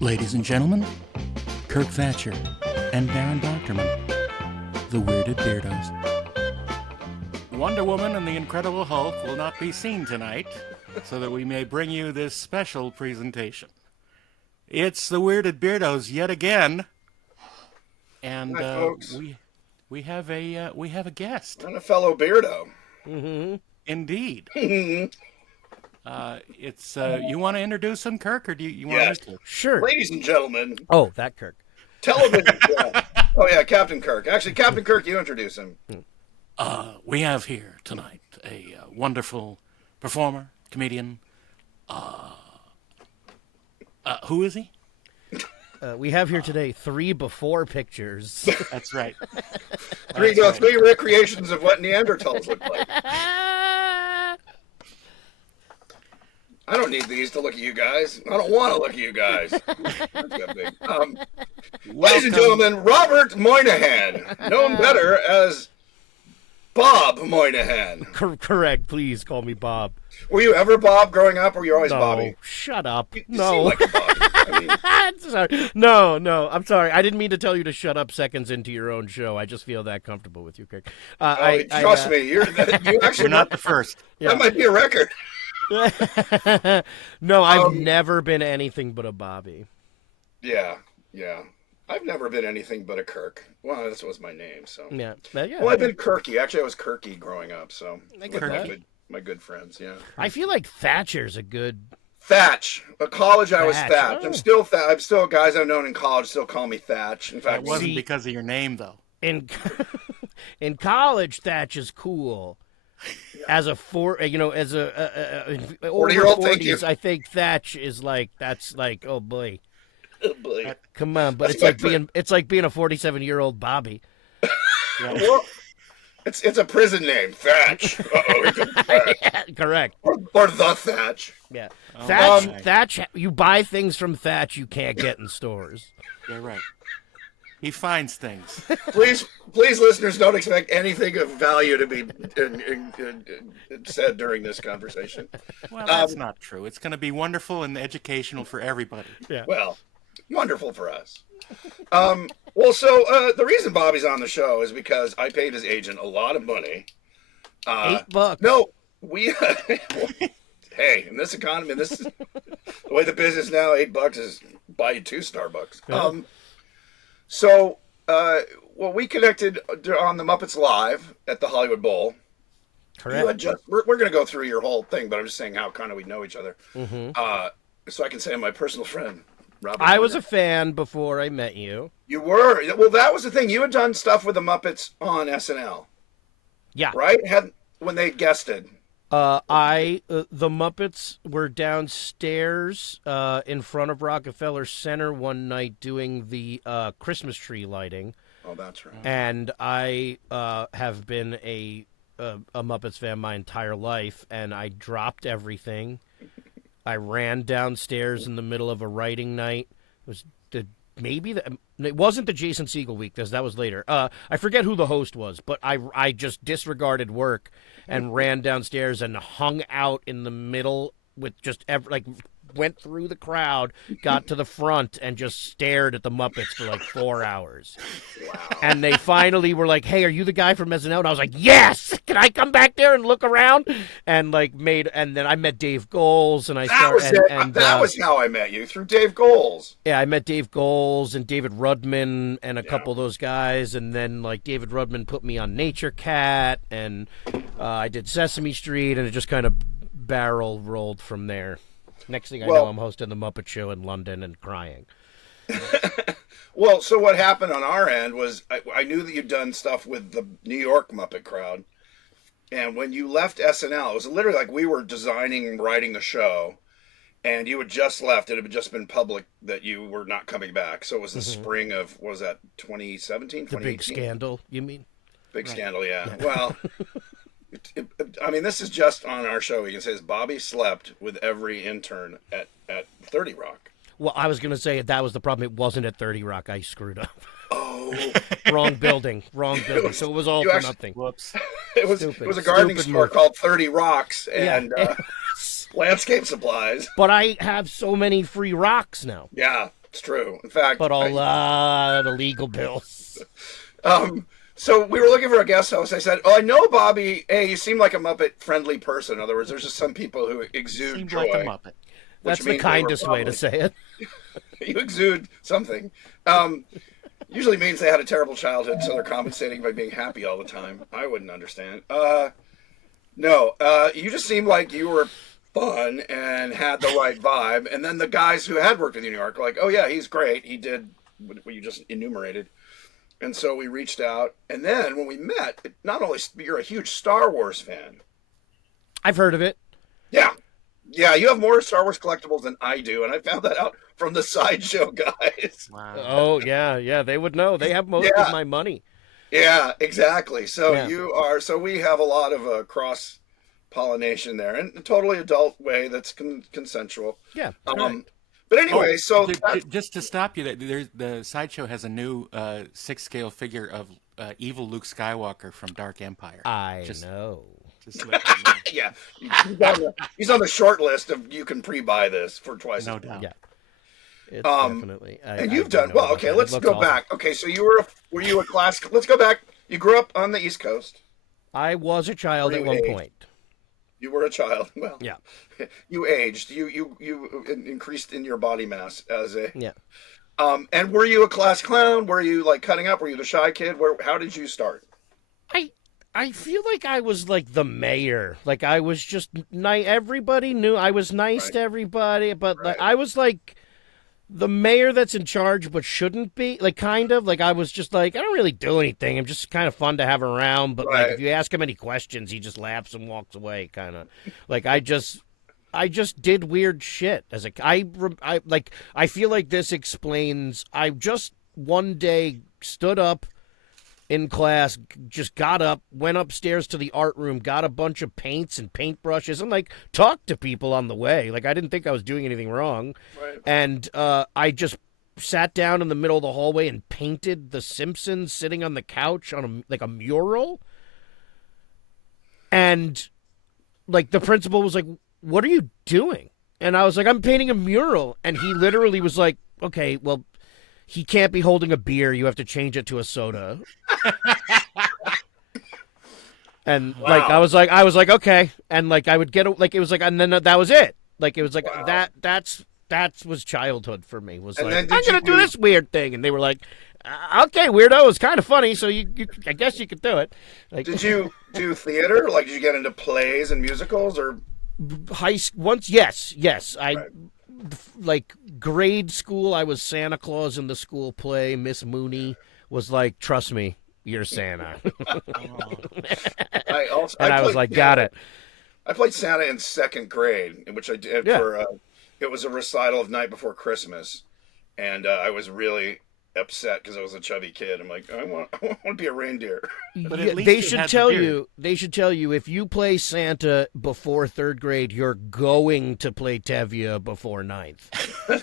Ladies and gentlemen, Kirk Thatcher and Darren Doctorman, the Weirded Beardos. Wonder Woman and the Incredible Hulk will not be seen tonight, so that we may bring you this special presentation. It's the Weirded Beardos yet again, and Hi, folks. we have a guest. And a fellow Beardo. Mm-hmm. Indeed. It's you want to introduce him, Kirk, or do you want Yes. me to? Sure. Ladies and gentlemen, Oh, that Kirk. television. Oh yeah, Captain Kirk. Actually, Captain Kirk, you introduce him. We have here tonight a wonderful performer, comedian. Who is he? We have here today 3 before pictures. That's right. Three recreations of what Neanderthals look like. I don't need these to look at you guys. I don't want to look at you guys. That's that big. Ladies and gentlemen, Robert Moynihan, known better as Bob Moynihan. Correct. Please call me Bob. Were you ever Bob growing up, or were you always No, Bobby? shut up. You No. seem like a Bobby. I mean, Sorry. No. I'm sorry. I didn't mean to tell you to shut up seconds into your own show. I just feel that comfortable with you, Kirk. trust me, you actually You're not the first. That might be a record. No, I've never been anything but a Bobby. Yeah. I've never been anything but a Kirk. Well, this was my name, so. Yeah. Well, I've been Kirky. Actually, I was Kirky growing up, so. I get With that. my good friends, yeah. I feel like Thatcher's a good. Thatch. At college, I was Thatch. Thatch. Oh. I'm still guys I've known in college still call me Thatch. In That fact, wasn't because of your name, though. In college, Thatch is cool. As a 40-year-old, thank you. I think Thatch is that's oh boy, oh boy. come on, but That's it's like being a 47-year-old Bobby. Yeah. Well, it's a prison name, Thatch. Correct. Or the Thatch. Yeah, Oh, Thatch. You buy things from Thatch you can't get in stores. You're right. He finds things. Please, listeners, don't expect anything of value to be said during this conversation. Well, that's not true. It's going to be wonderful and educational for everybody. Yeah. Well, wonderful for us. The reason Bobby's on the show is because I paid his agent a lot of money. $8. No, we. Hey, in this economy, this is the way the business now. $8 is buy you 2 Starbucks. Yeah. We connected on the Muppets Live at the Hollywood Bowl. Correct. We're going to go through your whole thing, but I'm just saying how kind of we know each other. Mm-hmm. So I can say I'm my personal friend, Robert. I was a fan before I met you. You were. Well, that was the thing. You had done stuff with the Muppets on SNL. Yeah. Right? When they guested. The Muppets were downstairs in front of Rockefeller Center one night doing the Christmas tree lighting. Oh, that's right. And I have been a Muppets fan my entire life, and I dropped everything. I ran downstairs in the middle of a writing night. It wasn't the Jason Segel week, because that was later. I forget who the host was, but I just disregarded work and ran downstairs and hung out in the middle with went through the crowd, got to the front, and just stared at the Muppets for 4 hours. Wow. And they finally were like, "Hey, are you the guy from SNL?" And I was like, "Yes! Can I come back there and look around?" And and then I met Dave Goles, and That was how I met you, through Dave Goles. yeah, I met Dave Goles and David Rudman and a couple of those guys, and then David Rudman put me on Nature Cat, and I did Sesame Street, and it just kind of barrel rolled from there. Next thing I know, I'm hosting the Muppet Show in London and crying. Well, so what happened on our end was I knew that you'd done stuff with the New York Muppet crowd. And when you left SNL, it was literally like we were designing and writing the show, and you had just left. It had just been public that you were not coming back. So it was the spring of, what was that, 2017, 2018? The big scandal, you mean? Big scandal, yeah. Well, this is just on our show. We can say this: Bobby slept with every intern at 30 Rock. Well, I was going to say that was the problem. It wasn't at 30 Rock. I screwed up. Oh. Wrong building. So it was all for nothing. Whoops. It was a gardening store called 30 Rocks and landscape supplies. But I have so many free rocks now. Yeah. It's true. In fact, but a lot of legal bills. So we were looking for a guest host. I said, "Oh, I know Bobby. Hey, you seem like a Muppet-friendly person. In other words, there's just some people who exude Seemed joy. like a Muppet. That's the kindest way to say it. You exude something. Usually means they had a terrible childhood, so they're compensating by being happy all the time. I wouldn't understand. No, you just seemed like you were fun and had the right vibe. And then the guys who had worked with you in New York were like, oh, yeah, he's great. He did what you just enumerated. And so we reached out. And then when we met, not only you're a huge Star Wars fan. I've heard of it. Yeah. Yeah, you have more Star Wars collectibles than I do. And I found that out from the Sideshow guys. Wow. Oh, yeah. They would know. They have most of my money. Yeah, exactly. So so we have a lot of cross pollination there, in a totally adult way that's consensual. Yeah. But anyway, just to stop you, the Sideshow has a new 6-scale figure of evil Luke Skywalker from Dark Empire. I know. Just let you know. Yeah, he's on the short list of you can pre-buy this for twice. No doubt. Yeah. It's definitely. And you've done well. Okay, let's go back. Okay, so were you a class? Let's go back. You grew up on the East Coast. I was a child at one point. You were a child. Well, yeah. You aged. You increased in your body mass as a. Yeah. And were you a class clown? Were you like cutting up? Were you the shy kid? How did you start? I feel like I was like the mayor. Like I was just nice. Everybody knew I was nice to everybody, but like, I was like the mayor that's in charge but shouldn't be. Like kind of like I was just like I don't really do anything. I'm just kind of fun to have around. But like if you ask him any questions, he just laughs and walks away. Kind of like I just did weird shit as a I feel like this explains. I just one day stood up in class, just got up, went upstairs to the art room, got a bunch of paints and paintbrushes, and like talked to people on the way. Like I didn't think I was doing anything wrong, and I just sat down in the middle of the hallway and painted The Simpsons sitting on the couch on a mural. And like the principal was like, "What are you doing?" And I was like, "I'm painting a mural." And he literally was like, "Okay, well, he can't be holding a beer. You have to change it to a soda." And like I was like, okay. And like I would get like it was like, and then that was it. Like it was like that was childhood for me. Was like, I'm gonna do this weird thing, and they were like, okay, weirdo, it's kind of funny, so you I guess you could do it. Like, did you do theater? Like, did you get into plays and musicals or high school? Once, yes. I like grade school. I was Santa Claus in the school play. Miss Mooney was like, "Trust me, you're Santa." I was like, got it. I played Santa in second grade, in which I did for. It was a recital of Night Before Christmas, and I was really upset because I was a chubby kid. I'm like, I want to be a reindeer. But at least they should tell you. They should tell you if you play Santa before third grade, you're going to play Tevye before ninth.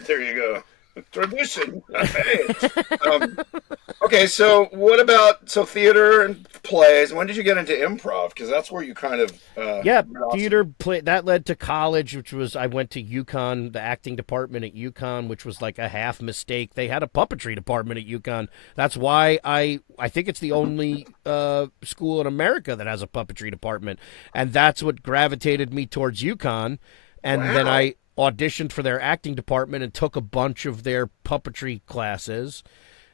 There you go. Tradition. Okay, so what about theater and plays? When did you get into improv? Because that's where you kind of theater play that led to college, which was I went to UConn, the acting department at UConn, which was like a half mistake. They had a puppetry department at UConn. That's why I think it's the only school in America that has a puppetry department, and that's what gravitated me towards UConn. And then I auditioned for their acting department and took a bunch of their puppetry classes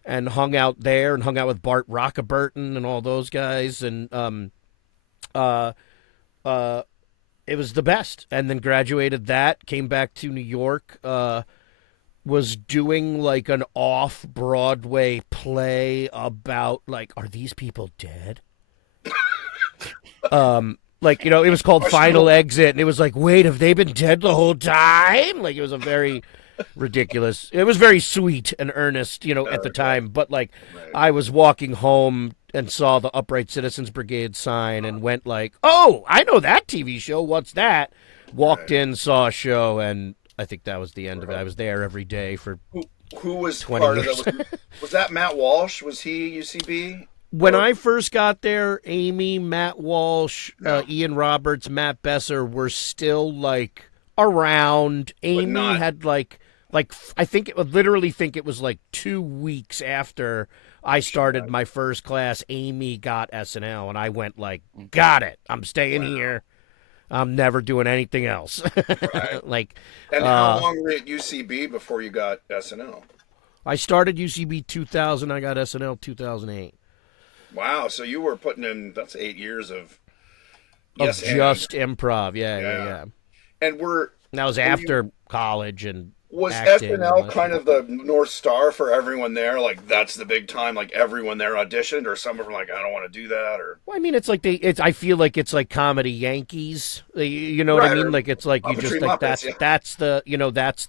and hung out there and hung out with Bart Rockaburton and all those guys. And it was the best. And then graduated that, came back to New York, was doing like an off-Broadway play about like, are these people dead? Like, you know, it was called Final Exit, and it was like, wait, have they been dead the whole time? Like, it was a very ridiculous. It was very sweet and earnest, you know, at the time. But, like, I was walking home and saw the Upright Citizens Brigade sign and went like, oh, I know that TV show. What's that? Walked in, saw a show, and I think that was the end of it. I was there every day for who was 20 part years. of that? Was that Matt Walsh? Was he UCB? When I first got there, Amy, Matt Walsh, Ian Roberts, Matt Besser were still, like, around. Amy had, like, I think it would literally think it was like 2 weeks after I started my first class. Amy got SNL, and I went like, got it. I'm staying here. I'm never doing anything else. Right. Like, And how long were you at UCB before you got SNL? I started UCB 2000. I got SNL 2008. Wow. So you were putting in, that's 8 years of just improv. Yeah. And that was after college and was acting SNL kind of the North Star for everyone there? Like, that's the big time, like everyone there auditioned, or some of them like, I don't want to do that, or well, I mean, it's like I feel like it's like Comedy Yankees. You know what I mean? Like it's like you just like Muppets, that's the yeah. That's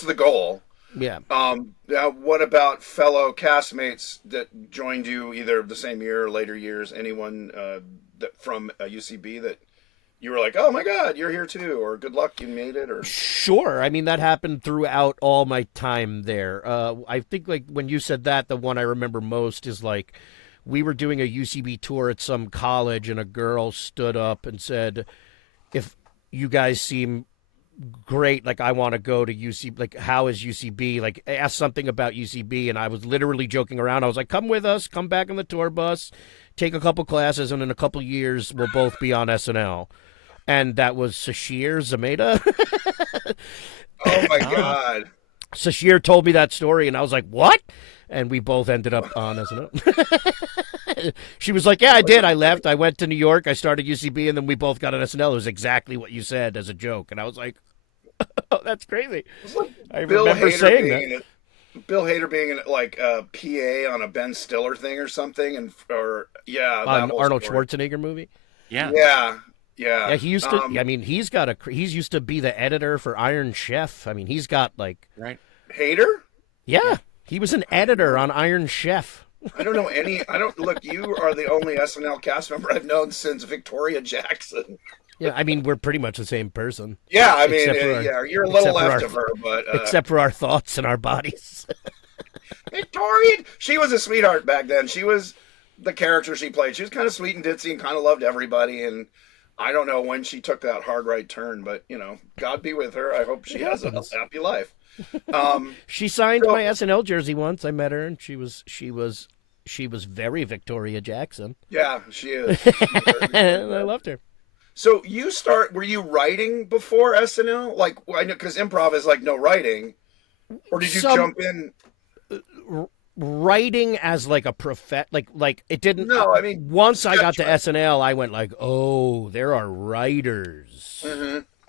the goal. Yeah. Now, what about fellow castmates that joined you either the same year or later years? Anyone that from UCB that you were like, oh my God, you're here too, or good luck, you made it, or Sure. I mean, that happened throughout all my time there. I think like when you said that, the one I remember most is like we were doing a UCB tour at some college, and a girl stood up and said, "If you guys seem great, like I want to go to UCB, like how is UCB, like ask something about UCB." And I was literally joking around. I was like, come with us, come back on the tour bus, take a couple classes, and in a couple years we'll both be on SNL. And that was Sashir Zameda. oh my God. Sashir told me that story, and I was like, what? And we both ended up on SNL. She was like, yeah, I did. I left. I went to New York. I started UCB, and then we both got on SNL. It was exactly what you said as a joke. And I was like, oh, that's crazy. I remember saying that. Bill Hader being in, like a PA on a Ben Stiller thing or something, and on Arnold Schwarzenegger movie. Yeah. Yeah, he used to. I mean, he's used to be the editor for Iron Chef. I mean, he's got like Hader. Yeah, he was an editor on Iron Chef. I don't know any. I don't look. You are the only SNL cast member I've known since Victoria Jackson. Yeah, I mean, we're pretty much the same person. Yeah, I mean, you're a little left of her, but except for our thoughts and our bodies. Victoria, she was a sweetheart back then. She was the character she played. She was kind of sweet and ditzy and kind of loved everybody, and I don't know when she took that hard right turn, but God be with her. I hope she has a happy life. She signed my SNL jersey once. I met her, and she was very Victoria Jackson. Yeah, she is. And I loved her. So were you writing before SNL? Like, I know because improv is like no writing, or did you jump in? Writing as like a like it didn't. No, I mean once I got to SNL, I went like, oh, there are writers,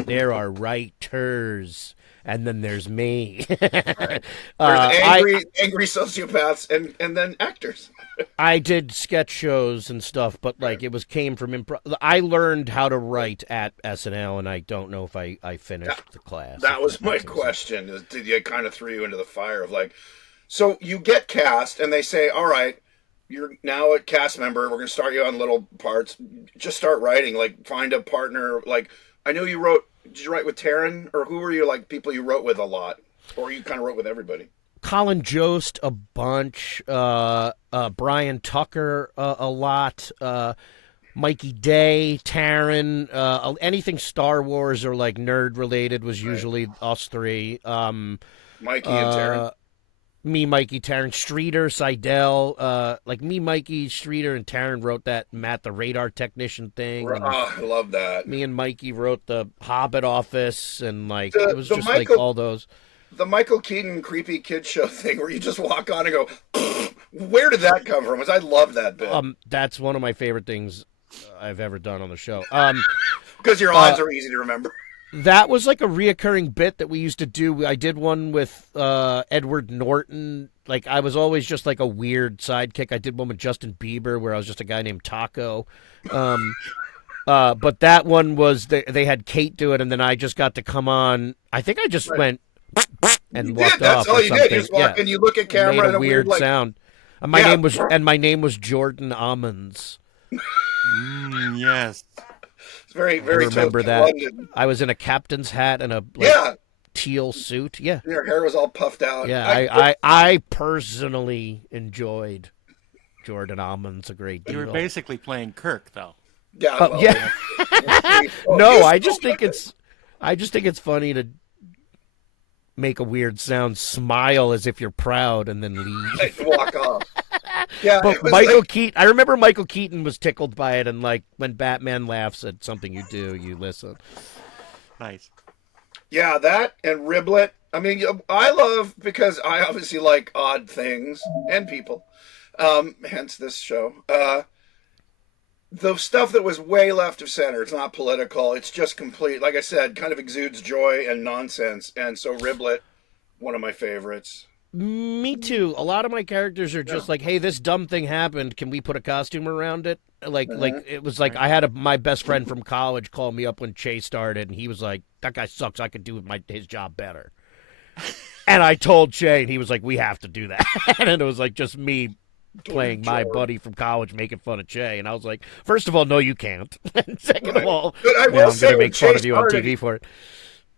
there are writers, and then there's me. Right. There's angry sociopaths and then actors. I did sketch shows and stuff, but like it came from improv. I learned how to write at SNL, and I don't know if I finished the class. That was my question. Did you kind of throw you into the fire of like? So you get cast, and they say, all right, you're now a cast member. We're going to start you on little parts. Just start writing. Like, find a partner. Like, I know you wrote. Did you write with Taryn? Or who were you, like, people you wrote with a lot? Or you kind of wrote with everybody? Colin Jost, a bunch. Brian Tucker, a lot. Mikey Day, Taryn. Anything Star Wars or, like, nerd-related was usually us three. Mikey and Taryn. Me, Mikey, Taryn, Streeter, Seidel, like me, Mikey, Streeter, and Taryn wrote that Matt the Radar Technician thing. I love that. Me and Mikey wrote the Hobbit Office, and like it was just like all those. The Michael Keaton creepy kid show thing where you just walk on and go, where did that come from? I love that bit. That's one of my favorite things I've ever done on the show. Because your lines are easy to remember. That was like a reoccurring bit that we used to do. I did one with Edward Norton. Like I was always just like a weird sidekick. I did one with Justin Bieber where I was just a guy named Taco. But that one was they had Kate do it, and then I just got to come on. I think I just went and walked off. That's all or you something. did. You just walk and you look at camera made and a weird like, sound. My name was Jordan Almonds. Yes. Very, very. I remember that. London. I was in a captain's hat and a teal suit. Yeah. Your hair was all puffed out. Yeah, I personally enjoyed Jordan Almonds a great deal. You were basically playing Kirk, though. Yeah. No, I just think I just think it's funny to make a weird sound, smile as if you're proud, and then leave. Walk off. Yeah, But Keaton, I remember Michael Keaton was tickled by it, and like when Batman laughs at something you do, you listen. Nice. Yeah, that and Riblet. I mean, I love, because I obviously like odd things and people, hence this show. The stuff that was way left of center, it's not political, it's just complete, like I said, kind of exudes joy and nonsense. And so Riblet, one of my favorites. Me too. A lot of my characters are just like, hey, this dumb thing happened. Can we put a costume around it? Like it was like I had my best friend from college call me up when Chase started, and he was like, that guy sucks. I could do his job better. And I told Che, and he was like, we have to do that. And it was like just me playing my buddy from college making fun of Che. And I was like, first of all, no, you can't. And second of all, but I will I'm say, going to make fun of you on TV for it.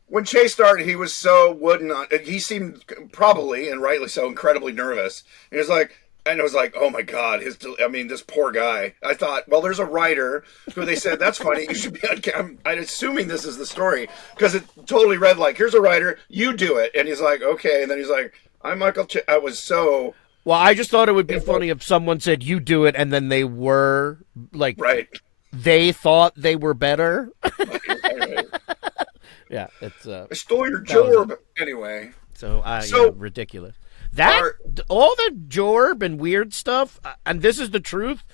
When Chase started, he was so wooden on. He seemed probably, and rightly so, incredibly nervous. He was like, and it was like, oh my God, this poor guy. I thought, well, there's a writer who they said, that's funny, you should be on camera. I'm assuming this is the story, because it totally read like, here's a writer, you do it. And he's like, okay. And then he's like, I'm Michael Chase. I was so. Well, I just thought it would be funny if someone said, you do it, and then they were, like, right. They thought they were better. Right. Yeah, it's I stole your Jorb anyway. So yeah, ridiculous. All the Jorb and weird stuff, and this is the truth,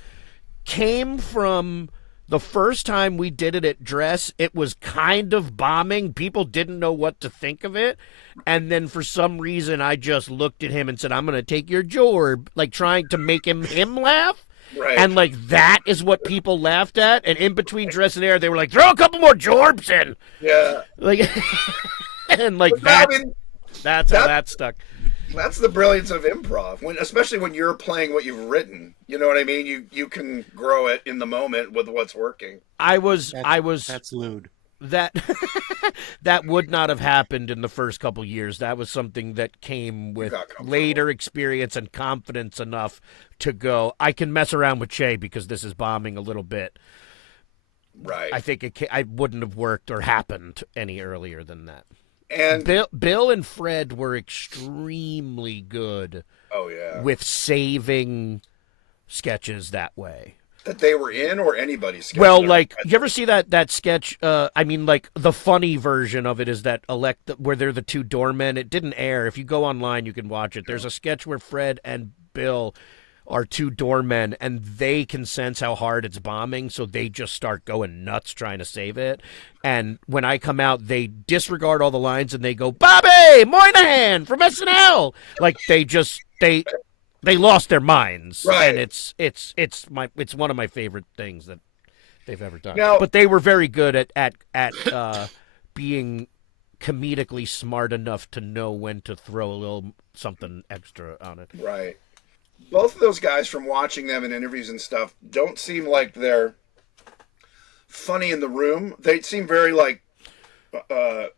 came from the first time we did it at Dress. It was kind of bombing. People didn't know what to think of it, and then for some reason, I just looked at him and said, "I'm going to take your Jorb," like trying to make him laugh. Right. And, like, that is what people laughed at. And in between Dress and Air, they were like, throw a couple more Jorbs in. Yeah. Like, and, like, that's how that stuck. That's the brilliance of improv, especially when you're playing what you've written. You know what I mean? You can grow it in the moment with what's working. That's lewd. That would not have happened in the first couple years. That was something that came with later experience and confidence enough to go, I can mess around with Che because this is bombing a little bit. Right. I think I wouldn't have worked or happened any earlier than that. And Bill and Fred were extremely good. Oh yeah. With saving sketches that way. That they were in, or anybody's sketch? Well, like, you ever see that sketch? I mean, like, the funny version of it is that where they're the two doormen. It didn't air. If you go online, you can watch it. There's a sketch where Fred and Bill are two doormen, and they can sense how hard it's bombing, so they just start going nuts trying to save it. And when I come out, they disregard all the lines, and they go, Bobby Moynihan from SNL! Like, they lost their minds, right. And it's one of my favorite things that they've ever done. Now, but they were very good at being comedically smart enough to know when to throw a little something extra on it. Right. Both of those guys, from watching them in interviews and stuff, don't seem like they're funny in the room. They seem very like I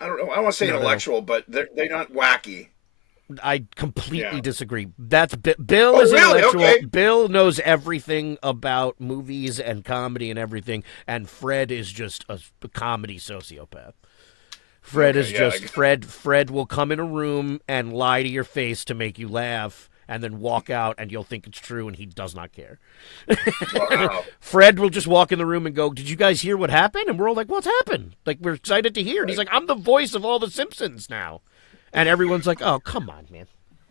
don't know. I don't want to say intellectual, but they're not wacky. I completely disagree. That's Bill is really? intellectual. Okay. Bill knows everything about movies and comedy and everything, and Fred is just a comedy sociopath. Fred is just Fred. Fred will come in a room and lie to your face to make you laugh, and then walk out, and you'll think it's true, and he does not care. Wow. Fred will just walk in the room and go, "Did you guys hear what happened?" And we're all like, "What's happened?" Like, we're excited to hear. And he's like, "I'm the voice of all the Simpsons now." And everyone's like, "Oh, come on, man."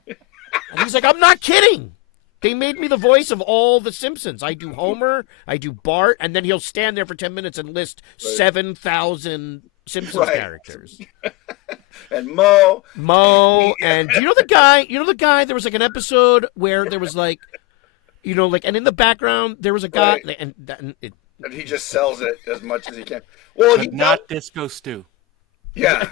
And he's like, "I'm not kidding. They made me the voice of all the Simpsons. I do Homer, I do Bart," and then he'll stand there for 10 minutes and list 7,000 Simpsons characters. And Mo, and do you know the guy, there was like an episode where there was like, and in the background there was a guy, right. and he just sells it as much as he can. Well, but not Disco Stew. Yeah.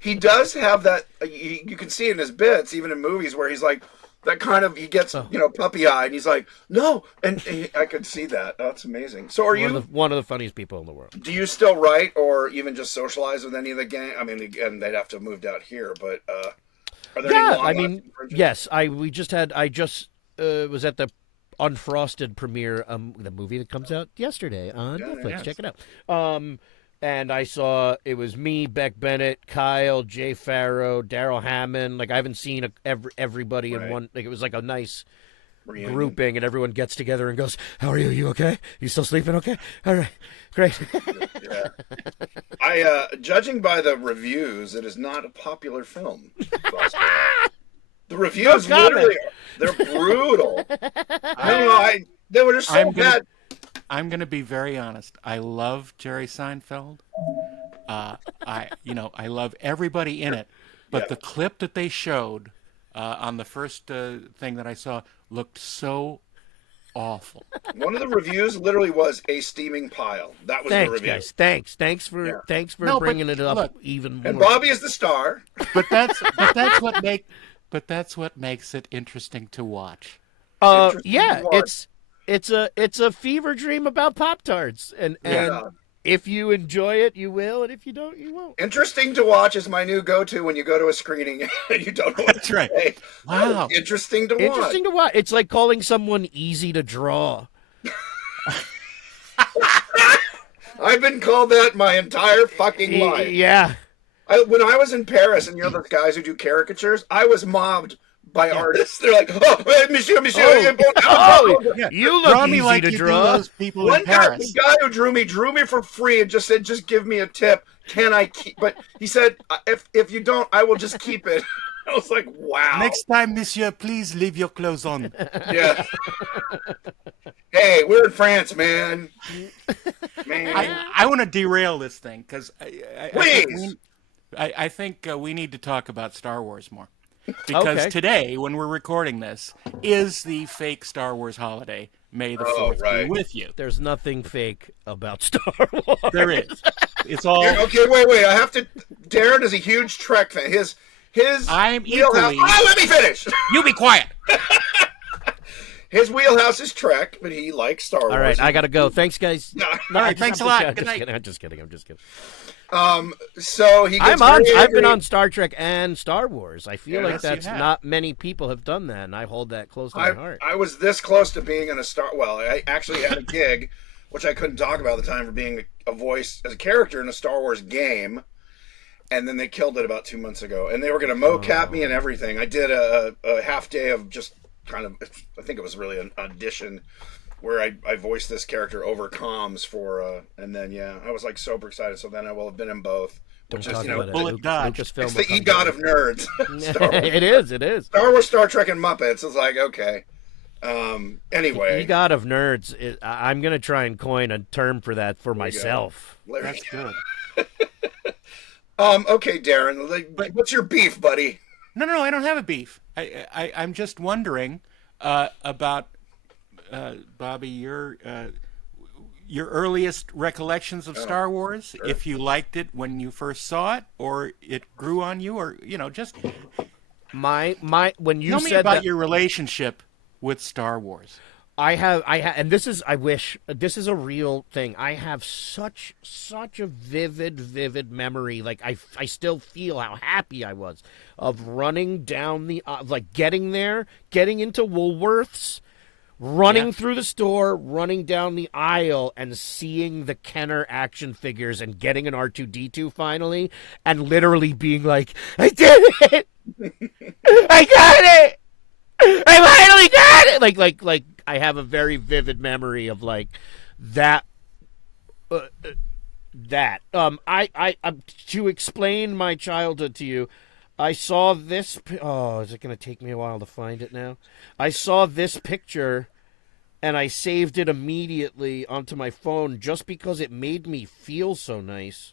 He does have that, you can see it in his bits, even in movies, where he's like, that kind of, he gets, puppy-eyed, and he's like, no, and I could see that. That's amazing. So are you... One of the funniest people in the world. Do you still write, or even just socialize with any of the gang? I mean, again, they'd have to have moved out here, but are there any long yes, I just was at the Unfrosted premiere, the movie that comes out yesterday on Netflix. Check it out. and I saw it was me, Beck Bennett, Kyle, Jay Farrow, Daryl Hammond. Like I haven't seen everybody in Right. one. Like it was like a nice Reunion. grouping, and everyone gets together and goes, "How are you? You okay? You still sleeping? Okay? All right, great." Yeah. Judging by the reviews, it is not a popular film. The reviews comment. literally, they're brutal. They were just so bad. I'm gonna be very honest. I love Jerry Seinfeld. I love everybody in it, but Yeah. the clip that they showed on the first thing that I saw looked so awful. One of the reviews literally was a steaming pile. That was the Thanks, review. guys. Thanks for No, but bringing it up look, even more. And Bobby is the star. But that's what makes it interesting to watch. Interesting Yeah, to watch. it's a fever dream about Pop-Tarts, and Yeah. if you enjoy it, you will, and if you don't, you won't. Interesting to watch is my new go-to when you go to a screening and you don't know what That's to right. say. Wow. Interesting to watch. Interesting to watch. It's like calling someone easy to draw. I've been called that my entire fucking life. Yeah. When I was in Paris, and you're those guys who do caricatures, I was mobbed by artists. They're like, "Oh, monsieur, Oh, you look Draw easy me like to you draw. do those people One in guy, Paris. the guy who drew me for free and just said, "Just give me a tip. Can I keep?" But he said, "If you don't, I will just keep it." I was like, "Wow." Next time, monsieur, please leave your clothes on. Yeah. Hey, we're in France, man. Man. I want to derail this thing because Please. I think we need to talk about Star Wars more. Because Okay. today, when we're recording this, is the fake Star Wars holiday. May the 4th right. be with you. There's nothing fake about Star Wars. There is. It's all. Okay, wait. I have to. Darren is a huge Trek fan. His. I'm wheelhouse. equally. Let me finish. You be quiet. His wheelhouse is Trek, but he likes Star Wars. All right, I gotta go. Thanks, guys. No. No, All right, thanks a lot. Good night. I'm just kidding. I'm just kidding. So he gets I've very been angry. on Star Trek and Star Wars. I feel like Yes, you that's have. not many people have done that, and I hold that close to my heart. I was this close to being in a Star. Well, I actually had a gig, which I couldn't talk about at the time, for being a voice as a character in a Star Wars game. And then they killed it about 2 months ago, and they were going to mocap me and everything. I did a half day of just kind of, I think it was really an audition where I voiced this character over comms for, and then I was like super excited. So then I will have been in both. Don't Which is, talk you know, about bullet it. dodge. Lucasfilm it's will the come EGOT down. of nerds. Star Wars. It is. Star Wars, Star Trek, and Muppets. It's like, okay. Anyway. EGOT of nerds. I'm gonna try and coin a term for that for we go. myself. That's good. Okay, Darren. What's your beef, buddy? No, I don't have a beef. I'm just wondering about Bobby, your earliest recollections of Star Wars. sure. If you liked it when you first saw it, or it grew on you, or just My when you tell me said about that, your relationship with Star Wars. I have, and this is, I wish this is a real thing. I have such a vivid memory. Like I still feel how happy I was of running down the, like getting there, getting into Woolworths, running through the store, running down the aisle, and seeing the Kenner action figures and getting an R2-D2 finally, and literally being like, I did it! I got it! I finally got it! Like I have a very vivid memory of like that. To explain my childhood to you, I saw this. Oh, is it going to take me a while to find it now? I saw this picture, and I saved it immediately onto my phone just because it made me feel so nice.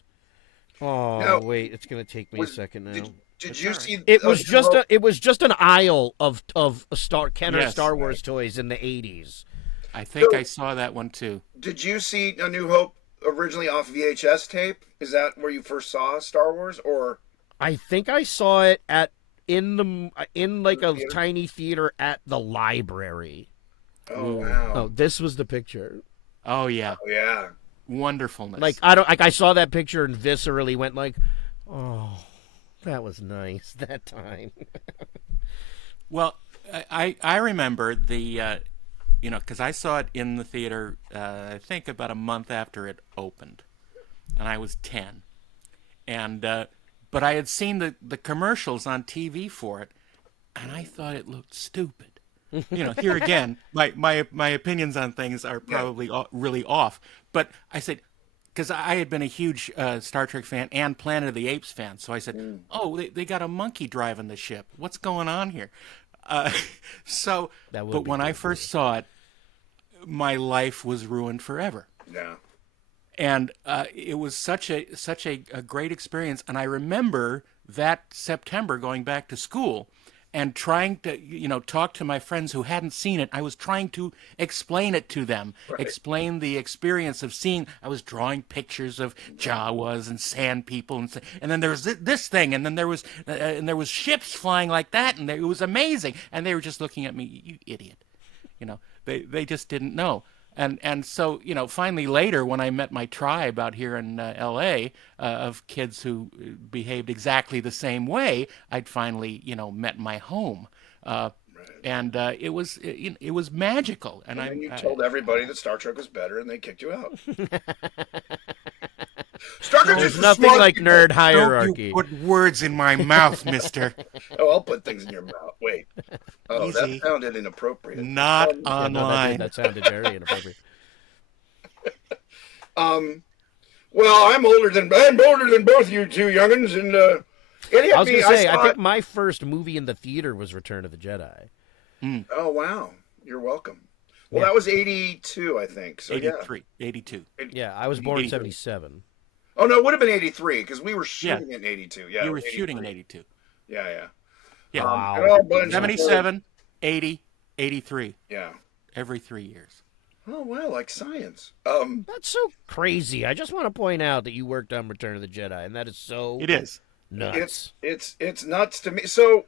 Oh, Now, wait, it's going to take me a second now. Did you see? It was just an aisle of Kenner Yes. Star Wars toys in the 80s. I think I saw that one too. Did you see A New Hope originally off VHS tape? Is that where you first saw Star Wars, or? I think I saw it in like a theater? tiny theater at the library. Oh wow! Oh, this was the picture. Oh yeah, Oh, yeah. wonderfulness. Like I saw that picture and viscerally went like, "Oh, that was nice that time." Well, I remember the, because I saw it in the theater, I think about a month after it opened. and I was 10. And but I had seen the commercials on TV for it, and I thought it looked stupid. Here again, my opinions on things are probably really off. But I said, because I had been a huge Star Trek fan and Planet of the Apes fan, so I said, "Oh, they got a monkey driving the ship. What's going on here?" But when I first saw it, my life was ruined forever. Yeah. And it was such a great experience. And I remember that September going back to school and trying to talk to my friends who hadn't seen it. I was trying to explain it to them, explain the experience of seeing. I was drawing pictures of Jawas and sand people, and then there was this thing, and then there was ships flying like that, and it was amazing. And they were just looking at me, "You idiot," They just didn't know. And so, finally later when I met my tribe out here in L.A. Of kids who behaved exactly the same way, I'd finally, met my home. And it was magical. And then you told everybody that Star Trek was better, and they kicked you out. Star Trek There's nothing like nerd hierarchy. Don't you put words in my mouth, mister. Oh, I'll put things in your mouth. Wait. Oh, Easy. That sounded inappropriate. Not Yeah, no, online. that sounded very inappropriate. Well, I'm older than both you two youngins, and I was going to say, I think my first movie in the theater was Return of the Jedi. Oh, wow. You're welcome. Well, that was 82, I think. So 83, 82. Yeah, I was born in 77. Oh, no, it would have been 83, because we were shooting in 82. Yeah, you were shooting in 82. Yeah. Yeah. Wow. 77, 80, 83. Yeah. Every 3 years. Oh, wow, like science. That's so crazy. I just want to point out that you worked on Return of the Jedi, and that is so It is. nuts. It's nuts to me. So,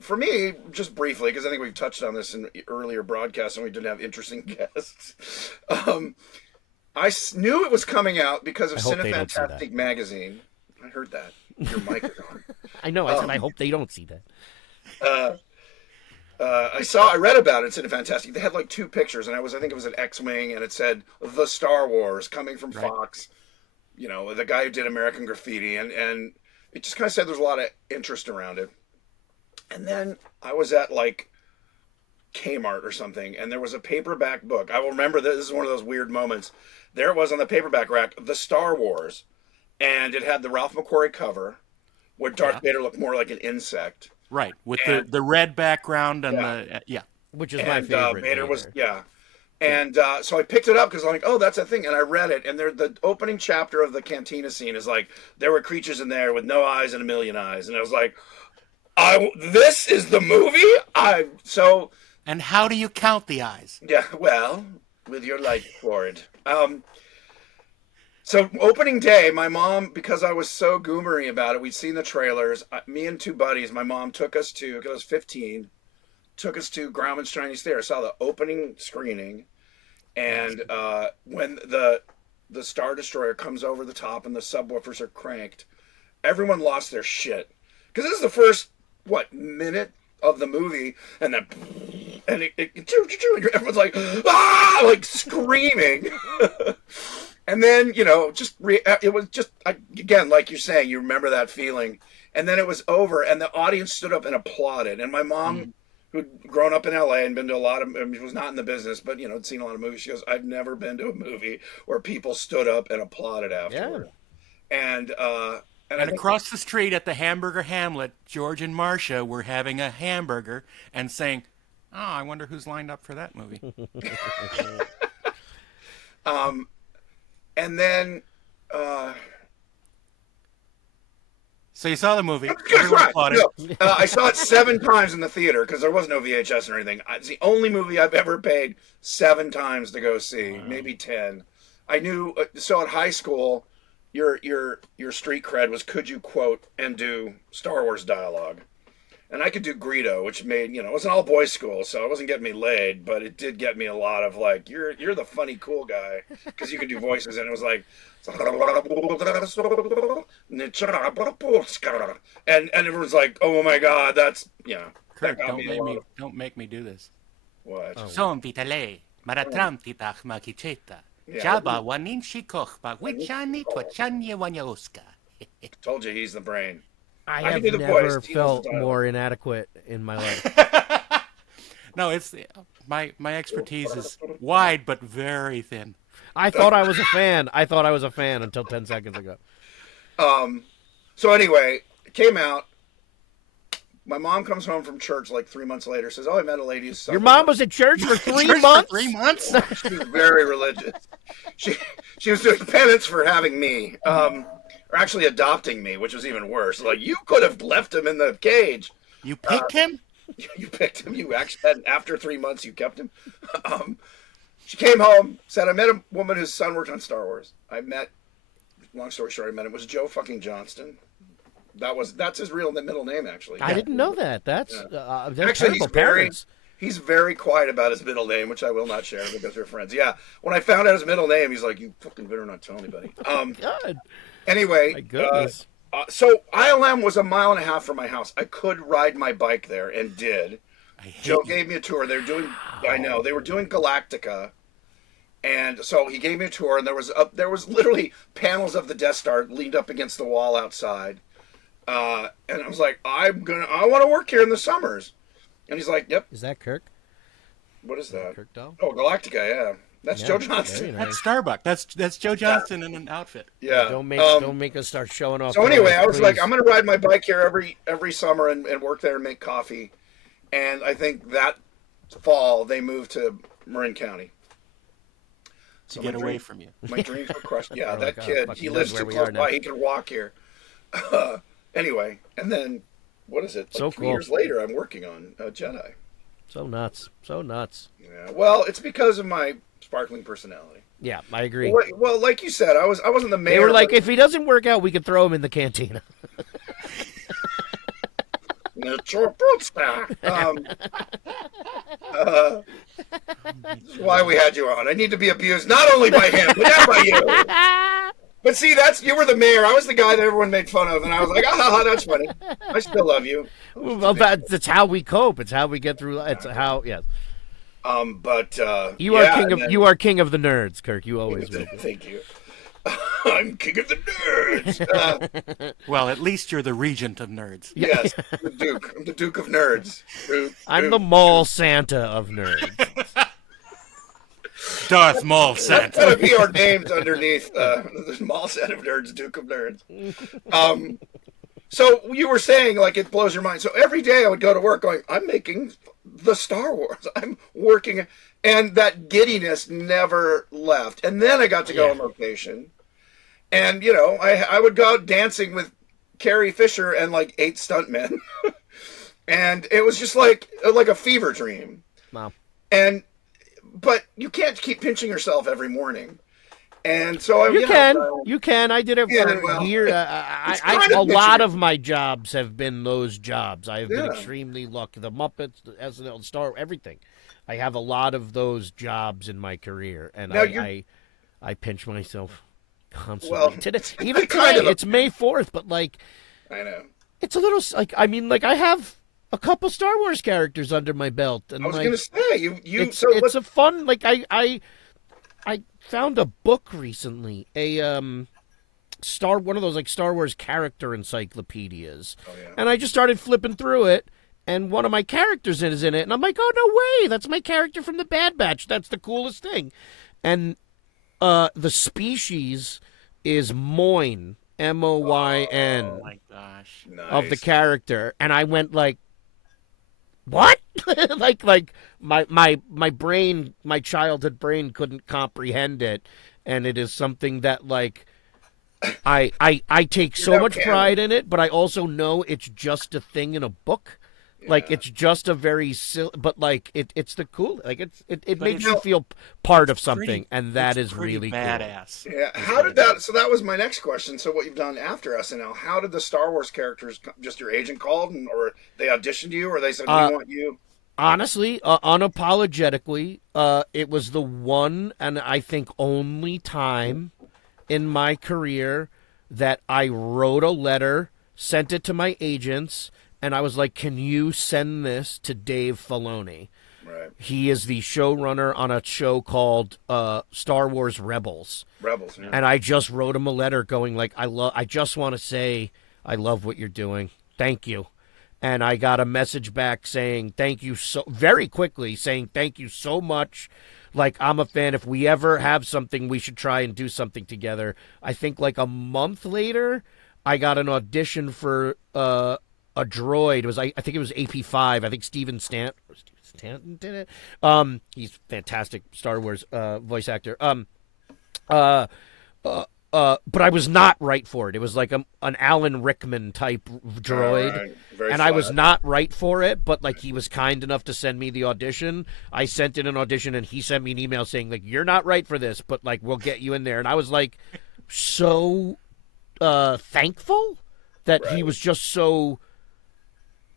for me, just briefly, because I think we've touched on this in earlier broadcasts and we didn't have interesting guests. I knew it was coming out because of Cinefantastic magazine. I heard that. Your mic is on. I know. I said I hope they don't see that. I read about it in Cinefantastic. They had like 2 pictures, and I think it was an X-Wing, and it said The Star Wars coming from Fox. The guy who did American Graffiti, and it just kind of said there's a lot of interest around it. And then I was at like Kmart or something, and there was a paperback book. I will remember this is one of those weird moments. There it was on the paperback rack, The Star Wars, and it had the Ralph McQuarrie cover, where Darth Vader looked more like an insect. Right, with the red background and Which is my favorite. Vader was And so I picked it up because I'm like, oh, that's a thing. And I read it. And the opening chapter of the cantina scene is like, there were creatures in there with no eyes and a million eyes. And I was like, this is the movie? And how do you count the eyes? Yeah, well, with your light cord. So opening day, my mom, because I was so goomery about it, we'd seen the trailers. Me and 2 buddies, my mom took us to, because I was 15, took us to Grauman's Chinese Theater. Saw the opening screening, and when the Star Destroyer comes over the top and the subwoofers are cranked, everyone lost their shit. Because this is the first, minute of the movie, and then and everyone's like, ah, like screaming. And then, it was just, again, like you're saying, you remember that feeling. And then it was over, and the audience stood up and applauded. And my mom, who'd grown up in L.A. and been to a lot of, she was not in the business, but, had seen a lot of movies. She goes, I've never been to a movie where people stood up and applauded afterward. Yeah. And across the street at the Hamburger Hamlet, George and Marcia were having a hamburger and saying, oh, I wonder who's lined up for that movie. And then, so you saw the movie. I saw it 7 times in the theater because there was no VHS or anything. It's the only movie I've ever paid 7 times to go see, maybe 10. I knew. So at high school, your street cred was could you quote and do Star Wars dialogue. And I could do Greedo, which made, it was an all-boys school, so it wasn't getting me laid, but it did get me a lot of, like, you're the funny, cool guy, because you could do voices, and it was like, and everyone's like, oh my God, that's, Kurt, don't make me do this. What? Son vitale, maratram titach makicheta, Yeah, Jaba waninshi kochba wichani twachanya wanyoska. told you he's the brain. I can have do the voice. never He knows the felt dialogue. more inadequate in my life. No, it's my expertise is wide but very thin. I thought I was a fan. I thought I was a fan until 10 seconds ago. So anyway, it came out. My mom comes home from church like 3 months later. Says, "Oh, I met a lady who's Your mom was at church for 3 Church months? For 3 months? She was very religious. She was doing penance for having me, or actually adopting me, which was even worse. Like, you could have left him in the cage. You picked him? You picked him. You actually had, after 3 months, you kept him. She came home, said, "I met a woman whose son worked on Star Wars. Long story short, I met him. It was Joe fucking Johnston. That's his real middle name, actually. I didn't know that. That's Actually, terrible parents. he's very quiet about his middle name, which I will not share because we're friends. Yeah, when I found out his middle name, he's like, "You fucking better not tell anybody." God. Anyway, My goodness. so ILM was 1.5 miles from my house. I could ride my bike there and did. Joe gave me a tour. They were doing Galactica. And so he gave me a tour, and there was literally panels of the Death Star leaned up against the wall outside. And I was like, I want to work here in the summers. And he's like, "Yep." Is that Kirk? What is that? Kirk Doll? Oh, Galactica, yeah. That's Yeah, Joe very Johnston. nice. That's Starbuck. That's Joe Johnston in an outfit. Yeah. Don't make us start showing off. So anyway, I was please. like, I'm going to ride my bike here every summer and work there and make coffee. And I think that fall they moved to Marin County. To get away from you. My dreams were crushed. Yeah, We're that like, kid, fuck, he he lives knows too where we close are now. by. He can walk here. Anyway, and then, what is it? Like So 3 cool. years later, I'm working on Jedi. So nuts. Yeah, well, it's because of my sparkling personality. Yeah, I agree. Well, like you said, I wasn't the mayor. They were like, but- if he doesn't work out, we could throw him in the cantina. This is why we had you on. I need to be abused not only by him, but now by you. But see, you were the mayor. I was the guy that everyone made fun of, and I was like, that's funny. I still love you. Well, that's how we cope. It's how we get through. It's how, yes. But You are king of the nerds, Kirk. You always will. Thank you. I'm king of the nerds. Well, at least you're the regent of nerds. Yes, the Duke. I'm the Duke of Nerds. I'm the mall Santa of nerds. Darth Maul That's Santa. gotta be our names underneath the small set of nerds, Duke of Nerds. So you were saying, like, it blows your mind. So every day I would go to work going, I'm making the Star Wars. I'm working, and that giddiness never left. And then I got to go on location, and I would go out dancing with Carrie Fisher and like 8 stuntmen, and it was just like a fever dream. Wow. But you can't keep pinching yourself every morning. And so You can. I did it for a year. A lot of my jobs have been those jobs. I have been extremely lucky. The Muppets, the SNL, Star, everything. I have a lot of those jobs in my career, and I pinch myself constantly. Well, Even today, it's May 4th, but like, I know. it's a little like I have a couple Star Wars characters under my belt, and I was like, going to say it's a fun I found a book recently, one of those like Star Wars character encyclopedias, and I just started flipping through it, and one of my characters is in it, and I'm like, oh no way, that's my character from the Bad Batch. That's the coolest thing, and the species is Moynihan, Moyn. Oh my gosh. Nice. Of the character, and I went like, what? like my brain, my childhood brain couldn't comprehend it, and it is something that like I take so much pride in it, but I also know it's just a thing in a book. Like it's just a very silly, but like it's the cool. Like it makes you feel part of something, and that is really badass. Cool. Yeah. How did that? So that was my next question. So what you've done after SNL? How did the Star Wars characters? Just your agent called, or they auditioned you, or they said we want you? Honestly, unapologetically, it was the one and I think only time in my career that I wrote a letter, sent it to my agents, and I was like, can you send this to Dave Filoni? Right. He is the showrunner on a show called Star Wars Rebels. Rebels. Yeah. And I just wrote him a letter going like, I just want to say I love what you're doing. Thank you. And I got a message back saying thank you very quickly, saying thank you so much. Like, I'm a fan. If we ever have something, we should try and do something together. I think like a month later, I got an audition for a droid. It was I think it was AP5. I think Steven Stanton did it. He's fantastic Star Wars voice actor. But I was not right for it. It was like an Alan Rickman type droid, Right. and I was not right for it. But like he was kind enough to send me the audition. I sent in an audition, and he sent me an email saying like, "You're not right for this, but like we'll get you in there." And I was like, so thankful that he was just so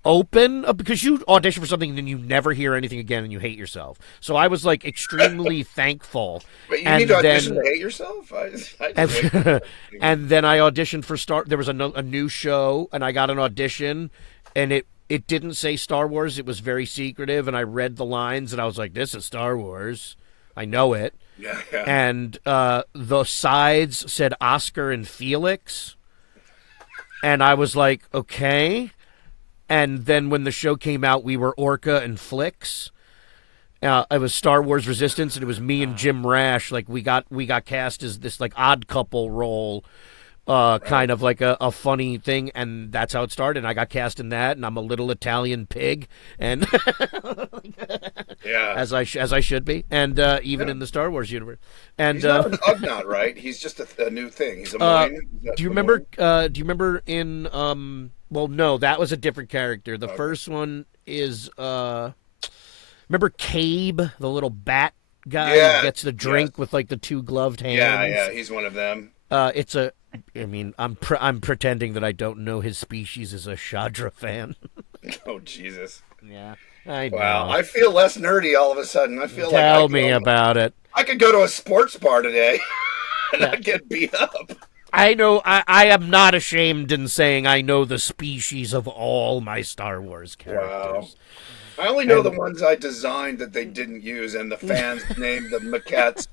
open, because you audition for something and then you never hear anything again and you hate yourself. So I was like extremely thankful. But you need to audition to hate yourself? And then I auditioned for there was a new show, and I got an audition, and it didn't say Star Wars. It was very secretive, and I read the lines and I was like, this is Star Wars. I know it. Yeah. And the sides said Oscar and Felix. And I was like, okay. And then when the show came out, we were Orca and Flix. It was Star Wars Resistance, and it was me and Jim Rash. Like we got cast as this like odd couple role, kind of like a funny thing, and that's how it started. And I got cast in that, and I'm a little Italian pig, and Yeah, as I should be, and even in the Star Wars universe. And he's not an Ugnaught, right? He's just a new thing. He's a Moynihan. do you remember? Do you remember in Well, no, that was a different character. The first one is remember Cabe, the little bat guy who gets the drink with like the two gloved hands. Yeah, he's one of them. I'm pretending that I don't know his species as a Shadra fan. Oh Jesus. Yeah. I know. Wow, I feel less nerdy all of a sudden. I feel Tell me about it. I could go to a sports bar today and not get beat up. I know. I am not ashamed in saying I know the species of all my Star Wars characters. Wow. I only know the ones I designed that they didn't use, and the fans named the maquettes.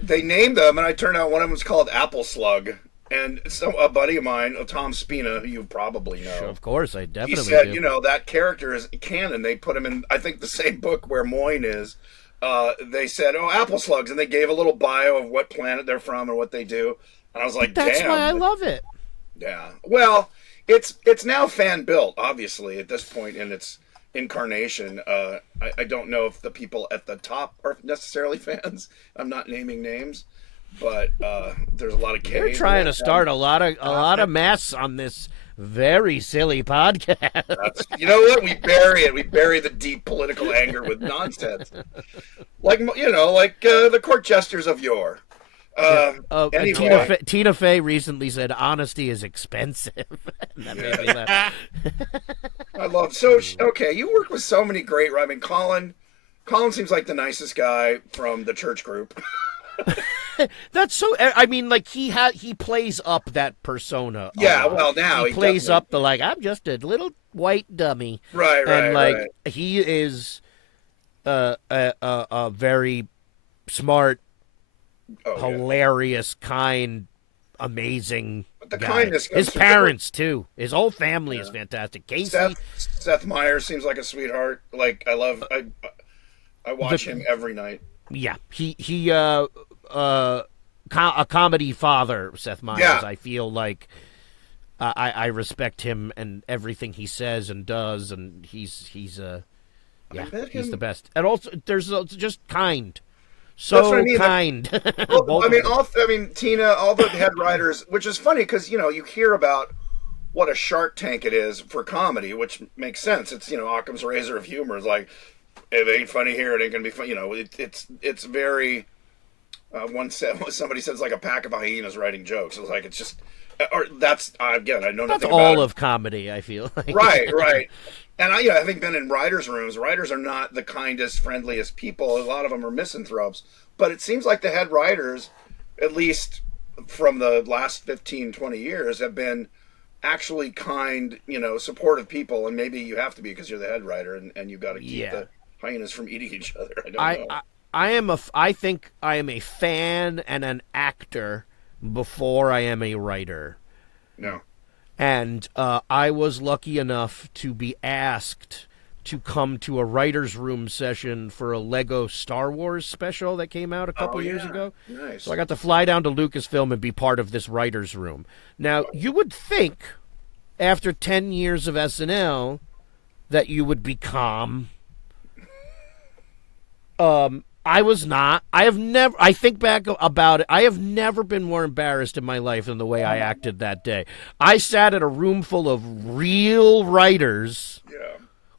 They named them, and I turned out one of them was called Apple Slug. And so a buddy of mine, Tom Spina, who you probably know. Of course, I definitely He said, do. that character is canon. They put him in, I think, the same book where Moyne is. They said, apple slugs, and they gave a little bio of what planet they're from and what they do. And I was like, That's damn. why I love it. Yeah. Well, it's now fan built, obviously, at this point in its incarnation. I don't know if the people at the top are necessarily fans. I'm not naming names, but there's a lot of You're trying to start a lot of mess on this very silly podcast. You know what? We bury it. We bury the deep political anger with nonsense, like the court jesters of yore. Anyway. Tina Fey recently said honesty is expensive. That made me laugh. I love okay. You work with so many great. I mean, Colin seems like the nicest guy from the church group. That's so. I mean, like he plays up that persona. Yeah. Well, now he plays up the like I'm just a little white dummy. Right. And like right. he is a very smart. Hilarious, kind, amazing. But the guy. kindness. His parents too. His whole family is fantastic. Casey, Seth Meyers seems like a sweetheart. Like I watch him every night. Yeah, he a comedy father. Seth Meyers. Yeah. I feel like I respect him and everything he says and does, and he's the best. And also, there's just kind. So I mean. kind. Tina, all the head writers, which is funny because you hear about what a Shark Tank it is for comedy, which makes sense. It's Occam's razor of humor. It's like if it ain't funny here, it ain't gonna be fun. It's very. Somebody says like a pack of hyenas writing jokes. It's like it's just. Or that's again, I know nothing that's about all it. of comedy. I feel like. Right. And having been in writers' rooms, writers are not the kindest, friendliest people. A lot of them are misanthropes. But it seems like the head writers, at least from the last 15, 20 years, have been actually kind, supportive people. And maybe you have to be because you're the head writer and you've got to keep hyenas from eating each other. I don't know. I think I am a fan and an actor before I am a writer. No. And I was lucky enough to be asked to come to a writer's room session for a Lego Star Wars special that came out a couple years ago. Nice. So I got to fly down to Lucasfilm and be part of this writer's room. Now, you would think after 10 years of SNL that you would be calm. I was not. I think back about it. I have never been more embarrassed in my life than the way I acted that day. I sat in a room full of real writers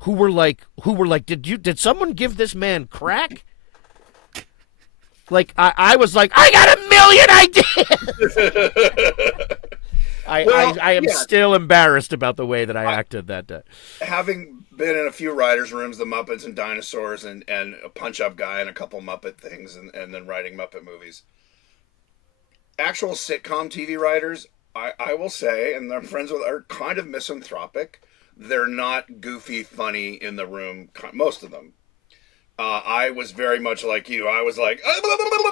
who were like, did someone give this man crack? Like, I was like, I got a million ideas. I am still embarrassed about the way that I acted that day. Having been in a few writers' rooms, the Muppets and Dinosaurs, and a Punch-Up Guy and a couple Muppet things, and then writing Muppet movies. Actual sitcom TV writers, I will say, and I'm friends with, are kind of misanthropic. They're not goofy, funny in the room, most of them. I was very much like you. I was like,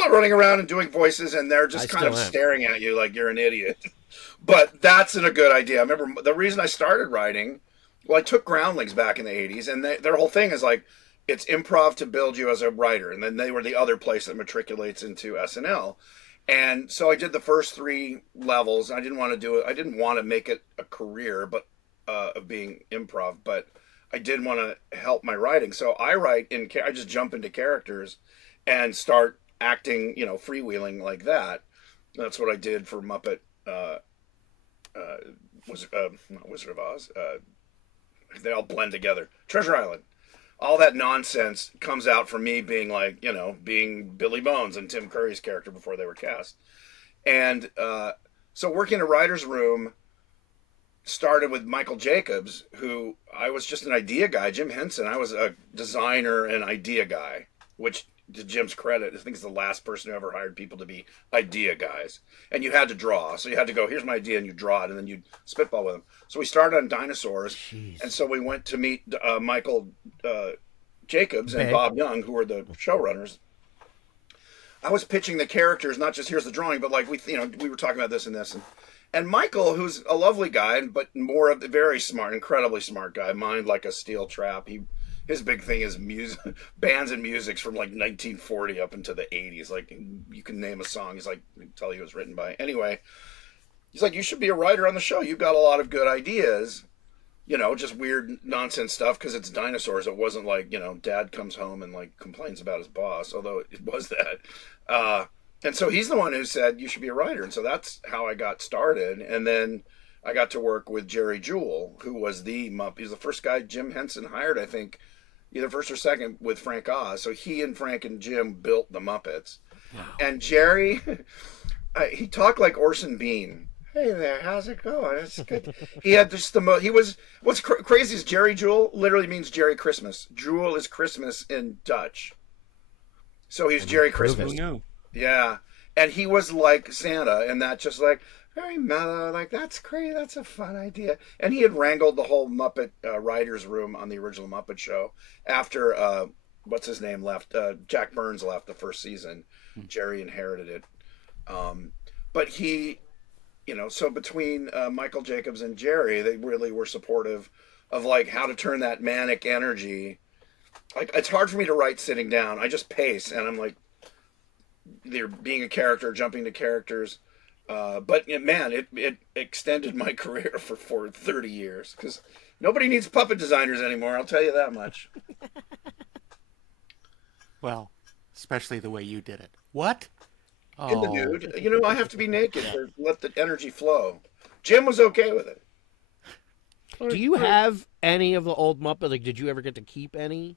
running around and doing voices, and they're just kind of staring at you like you're an idiot. But that's a good idea. I remember the reason I started writing, well, I took Groundlings back in the 80s, and their whole thing is like, it's improv to build you as a writer. And then they were the other place that matriculates into SNL. And so I did the first 3 levels. I didn't want to do it. I didn't want to make it a career, but of being improv, but I did want to help my writing. So I I just jump into characters and start acting, freewheeling like that. That's what I did for Muppet, not Wizard of Oz. They all blend together. Treasure Island. All that nonsense comes out from me being like, being Billy Bones and Tim Curry's character before they were cast. And so working in a writer's room started with Michael Jacobs, who I was just an idea guy. Jim Henson, I was a designer and idea guy, which to Jim's credit, I think is the last person who ever hired people to be idea guys. And you had to draw. So you had to go, here's my idea, and you draw it, and then you'd spitball with them. So we started on Dinosaurs. Jeez. And so we went to meet Michael Jacobs and Bob Young, who were the showrunners. I was pitching the characters, not just here's the drawing, but like we were talking about this and this. And Michael, who's a lovely guy, but more of the very smart, incredibly smart guy, mind like a steel trap. His big thing is music, bands and musics from like 1940 up into the 80s. Like, you can name a song. He's like, I can tell you it was written by. Anyway, he's like, you should be a writer on the show. You've got a lot of good ideas. Just weird nonsense stuff because it's Dinosaurs. It wasn't like, Dad comes home and like complains about his boss, although it was that. And so he's the one who said, you should be a writer. And so that's how I got started. And then I got to work with Jerry Jewell, who was the Muppet. He was the first guy Jim Henson hired, I think, either first or second with Frank Oz. So he and Frank and Jim built the Muppets. Wow. And Jerry, he talked like Orson Bean. Hey there, how's it going? It's good. He had just what's crazy is Jerry Jewell literally means Jerry Christmas. Jewel is Christmas in Dutch. So he's Jerry Christmas. Who knew? Yeah. And he was like Santa, and that just like, very mellow, like, that's great, that's a fun idea. And he had wrangled the whole Muppet writer's room on the original Muppet Show after, what's his name left? Jack Burns left the first season. Jerry inherited it. But he, so between Michael Jacobs and Jerry, they really were supportive of, like, how to turn that manic energy. Like, it's hard for me to write sitting down. I just pace, and I'm like, either being a character, jumping to characters. But man, it extended my career for 30 years because nobody needs puppet designers anymore. I'll tell you that much. Well, especially the way you did it. What? In the nude. I have to be naked to let the energy flow. Jim was okay with it. Do you have any of the old Muppet? Like, did you ever get to keep any?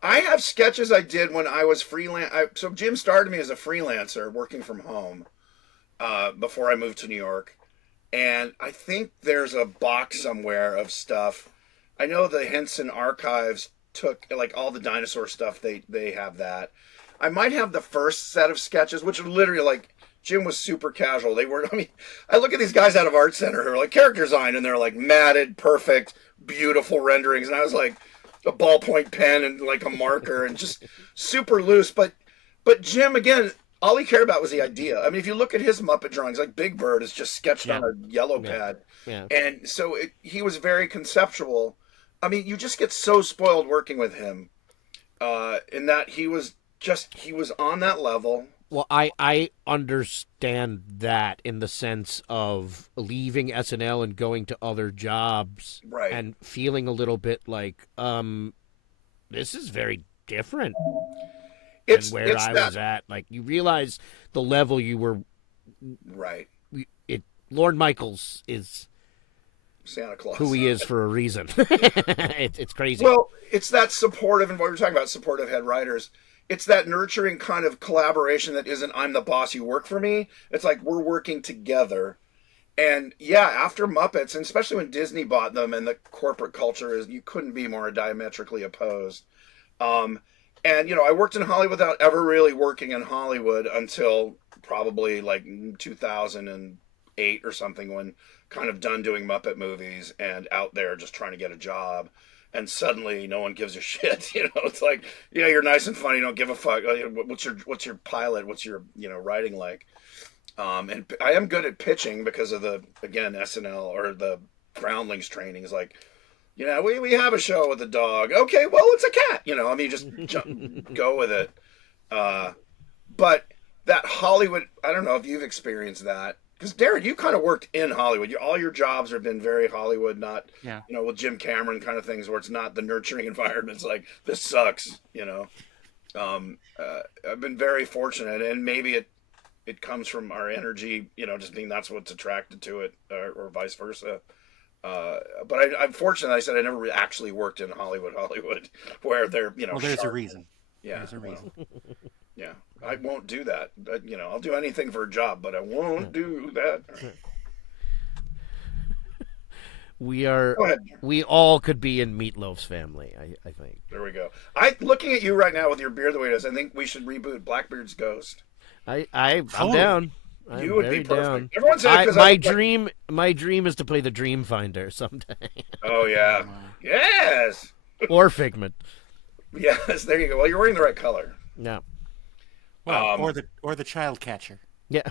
I have sketches I did when I was freelance. So Jim started me as a freelancer working from home before I moved to New York. And I think there's a box somewhere of stuff. I know the Henson Archives took, like, all the dinosaur stuff. They have that. I might have the first set of sketches, which are literally like, Jim was super casual. I look at these guys out of Art Center who are like character design, and they're like matted, perfect, beautiful renderings. And I was like, a ballpoint pen and like a marker and just super loose. But Jim, again, all he cared about was the idea. I mean, if you look at his Muppet drawings, like Big Bird is just sketched on a yellow pad. Yeah. And so he was very conceptual. I mean, you just get so spoiled working with him in that he was on that level. Well, I understand that in the sense of leaving SNL and going to other jobs, Right. and feeling a little bit like, this is very different than where I was at. Like, you realize the level you were. Right. Lord Michaels is Santa Claus. who he is for a reason. It's crazy. Well, it's that supportive, and what we were talking about, supportive head writers. It's that nurturing kind of collaboration that isn't I'm the boss, you work for me. It's like we're working together. And yeah, after Muppets, and especially when Disney bought them and the corporate culture is, you couldn't be more diametrically opposed. And, I worked in Hollywood without ever really working in Hollywood until probably like 2008 or something, when kind of done doing Muppet movies and out there just trying to get a job. And suddenly no one gives a shit. It's like, yeah, you're nice and funny, don't give a fuck. What's your pilot? What's your, writing like? And I am good at pitching because of the, again, SNL or the Groundlings training is like, we have a show with a dog. Okay, well, it's a cat. Just go with it. But that Hollywood, I don't know if you've experienced that. Because Darren, you kind of worked in Hollywood. All your jobs have been very Hollywood, not with Jim Cameron kind of things where it's not the nurturing environment. It's like, this sucks. I've been very fortunate, and maybe it comes from our energy. Just being that's what's attracted to it, or vice versa. But I'm fortunate. I said I never actually worked in Hollywood, where they're Well, there's a reason. Yeah, there's a reason. Yeah, I won't do that. I'll do anything for a job, but I won't do that. We all could be in Meatloaf's family, I think. There we go. Looking at you right now with your beard the way it is, I think we should reboot Blackbeard's Ghost. I'm down. You would be perfect. Down. Everyone said my dream is to play the Dream Finder someday. Oh yeah, yes. Or Figment. Yes, there you go. Well, you're wearing the right color. Yeah. Well, or the child catcher. Yeah.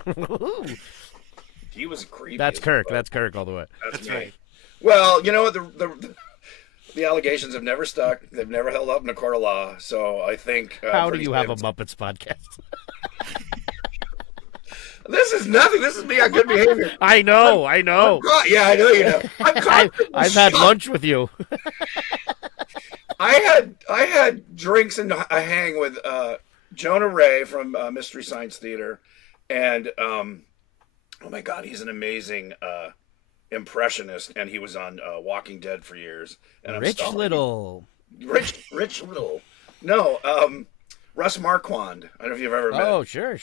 He was creepy. That's Kirk. That's Kirk all the way. That's right. Well, you know what? The allegations have never stuck. They've never held up in a court of law. So I think. How do you have a Muppets podcast? This is nothing. This is me on good behavior. I know. Yeah, I know you know. I've had lunch with you. I had drinks and a hang with Jonah Ray from Mystery Science Theater, and oh my God, he's an amazing impressionist, and he was on Walking Dead for years. And Rich Little. No, Russ Marquand. I don't know if you've ever met. Oh, sure.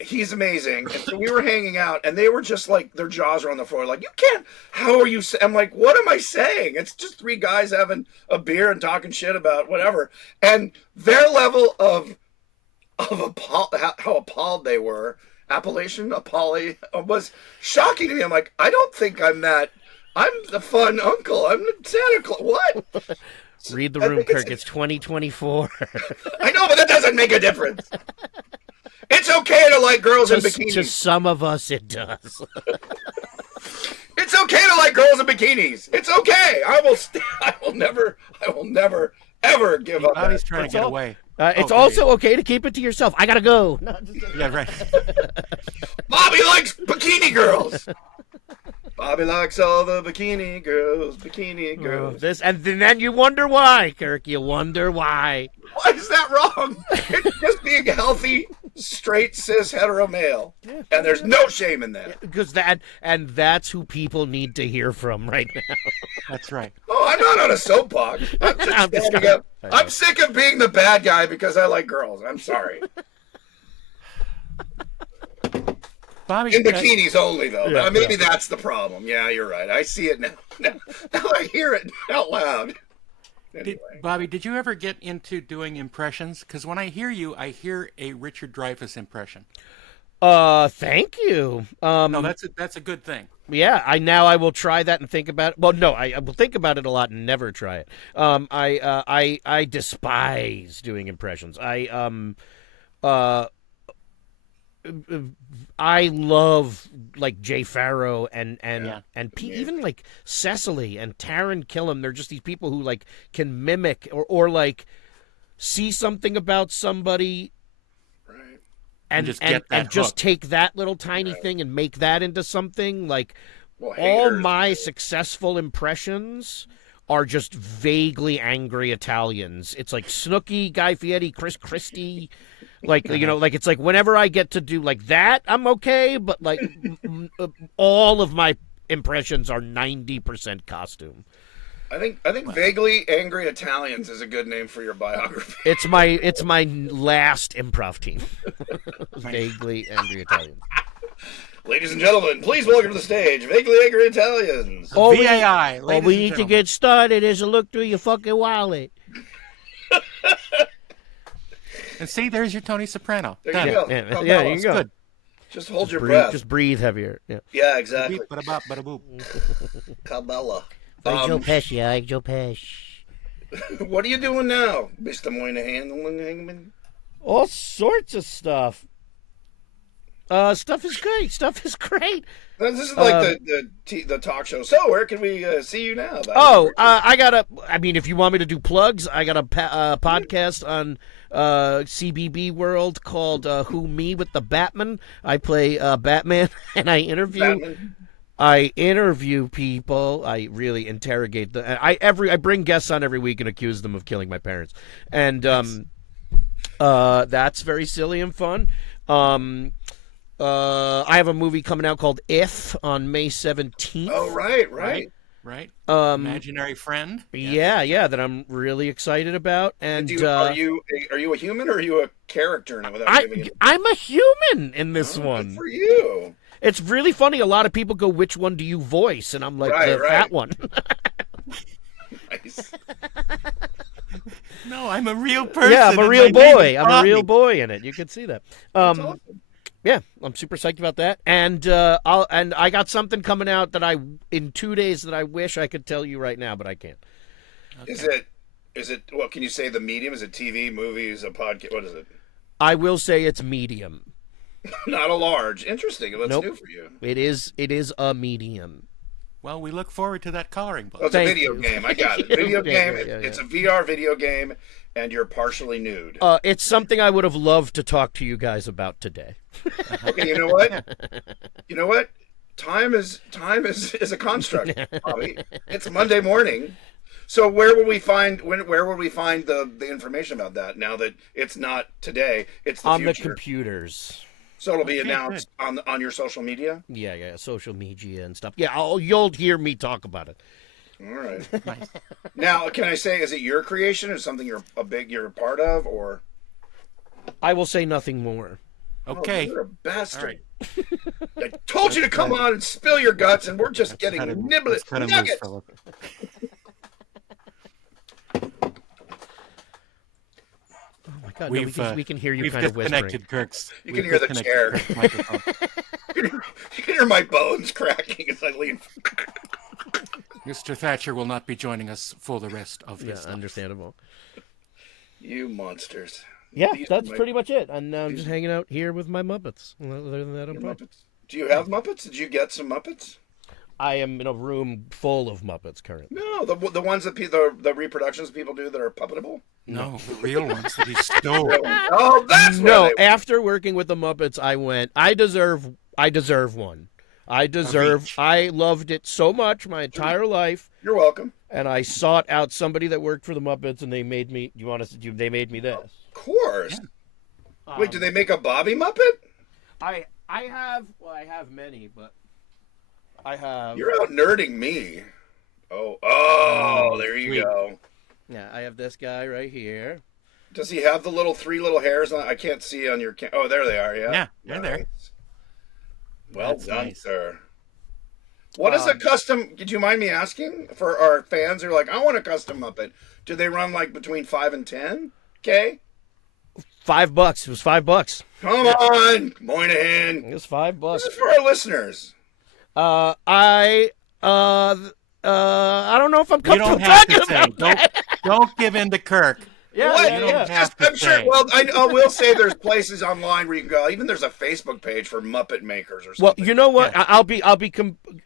He's amazing. And so we were hanging out, and they were just like, their jaws were on the floor. Like, you can't, how are you, I'm like, what am I saying? It's just three guys having a beer and talking shit about whatever. And their level of how appalled they were, was shocking to me. I'm like, I don't think I'm the fun uncle. I'm the Santa Claus. What? Read the room, Kirk. It's 2024. I know, but that doesn't make a difference. It's okay to like girls in bikinis. To some of us, it does. It's okay to like girls in bikinis. It's okay. I will never, ever give up. Bobby's trying to get away. It's also okay to keep it to yourself. I gotta go. No, yeah, right. Bobby likes bikini girls. Bobby likes all the bikini girls. And then you wonder why, Kirk. You wonder why. Why is that wrong? It's just being healthy, straight, cis, hetero male. Yeah. And there's no shame in that. Because that's who people need to hear from right now. That's right. Oh, I'm not on a soapbox. I'm just standing up. I'm sick of being the bad guy because I like girls. I'm sorry. Bobby, in bikinis only, though. Yeah, maybe that's the problem. Yeah, you're right. I see it now. Now I hear it out loud. Anyway. Bobby, did you ever get into doing impressions? Because when I hear you, I hear a Richard Dreyfuss impression. Thank you. No, that's a good thing. Yeah, I will try that and think about it. Well, no, I will think about it a lot and never try it. I despise doing impressions. Uh, I love like Jay Farrow Yeah. even like Cecily and Taran Killam. They're just these people who like can mimic or like see something about somebody Right. And just get that just hook. take that little tiny Right. thing and make that into something. Like Well, all haters. my successful impressions are just vaguely angry Italians. It's like Snooki, Guy Fieri, Chris Christie. Like, like it's like whenever I get to do like that, I'm okay. But like all of my impressions are 90% costume. I think vaguely angry Italians is a good name for your biography. It's my last improv team. Vaguely angry Italians. Ladies and gentlemen, please welcome to the stage vaguely angry Italians. VAI, All ladies we and need to gentlemen. get started is a look through your fucking wallet. And see, there's your Tony Soprano. There Done. you go. Yeah, Come yeah, on. you can go. Good. Just hold your Breathe, breath. just breathe heavier. Yeah. Yeah, exactly. Beep, bada-bop, bada-boop. Cabela. Joe Pesci. I like Joe Pesci. What are you doing now, Mr. Moynihan? All sorts of stuff. Stuff is great. Stuff is great. This is like the talk show. So where can we see you now? I mean, if you want me to do plugs, I got a podcast on CBB World called Who Me with the Batman. I play Batman, and I interview people. I really interrogate them. I bring guests on every week and accuse them of killing my parents, and that's very silly and fun. I have a movie coming out called If on May 17th. Oh, right. Right? Imaginary friend? Yeah, that I'm really excited about. And Are you a human or are you a character? Without giving it... I'm a human in this Good one. for you. It's really funny. A lot of people go, "Which one do you voice?" And I'm like, Right. that one. Nice. No, I'm a real person. Yeah, I'm a and real my name boy. is I'm a Bobby. real boy in it. You can see that. That's awesome. Yeah, I'm super psyched about that. And I got something coming out in 2 days that I wish I could tell you right now, but I can't. Okay. Is it? Well, can you say the medium? Is it TV, movies, a podcast? What is it? I will say it's medium. Not a large. Interesting. Let's Nope. do for you. It is a medium. Well, we look forward to that coloring Oh, book. it's a Thank video you. game. I got it. Video game. Yeah. It's a VR video game, and you're partially nude. It's something I would have loved to talk to you guys about today. Okay, you know what? You know what? Time is a construct, Bobby. It's Monday morning. So where will we find the information about that now that it's not today, it's the On the future. computers. So it'll be Okay, announced on your social media? Yeah, social media and stuff. Yeah, you'll hear me talk about it. All right. Nice. Now, can I say, is it your creation or something you're a part of, or? I will say nothing more. Okay. Oh, you're a bastard. All I told you to come on and spill your guts, and we're just getting Cut him niblets, loose, nuggets. fella. Oh my God, We've, we can hear you We've kind of whispering. disconnected Kirk's. You we've can hear the disconnected chair. Kirk's microphone. You can hear my bones cracking as I lean. Mr. Thatcher will not be joining us for the rest of Yeah, this. understandable. You monsters. Yeah, These that's are my- pretty much it. And now I'm just hanging out here with my Muppets. Other than that, I'm fine. Muppets. Do you have Muppets? Did you get some Muppets? I am in a room full of Muppets currently. No, the ones that the reproductions people do that are puppetable. No, the real ones that he stole. Oh, that's No, where they... after working with the Muppets, I went, I deserve one. I loved it so much my entire life, You're welcome. and I sought out somebody that worked for the Muppets, and they made me. They made me this. Of course. Wait, did they make a Bobby Muppet? I have many, but I have. You're out nerding me. Oh, there you sweet. go. Yeah, I have this guy right here. Does he have the three little hairs on? I can't see on your. Oh, there they are. Yeah. Yeah, they're there. Nice. Well That's done, nice. sir. What is a custom? Did you mind me asking for our fans who are like, I want a custom Muppet? Do they run like between 5 and 10K? $5. It was $5. Come on, Moynihan. It was $5. This is for our listeners. I don't know if I'm You comfortable don't have talking to say. about that. Don't give in to Kirk. Yeah, What? yeah, You don't yeah. have to I'm sure. say. Well, I will say there's places online where you can go. Even there's a Facebook page for Muppet makers or Well, something. you know what? Yeah.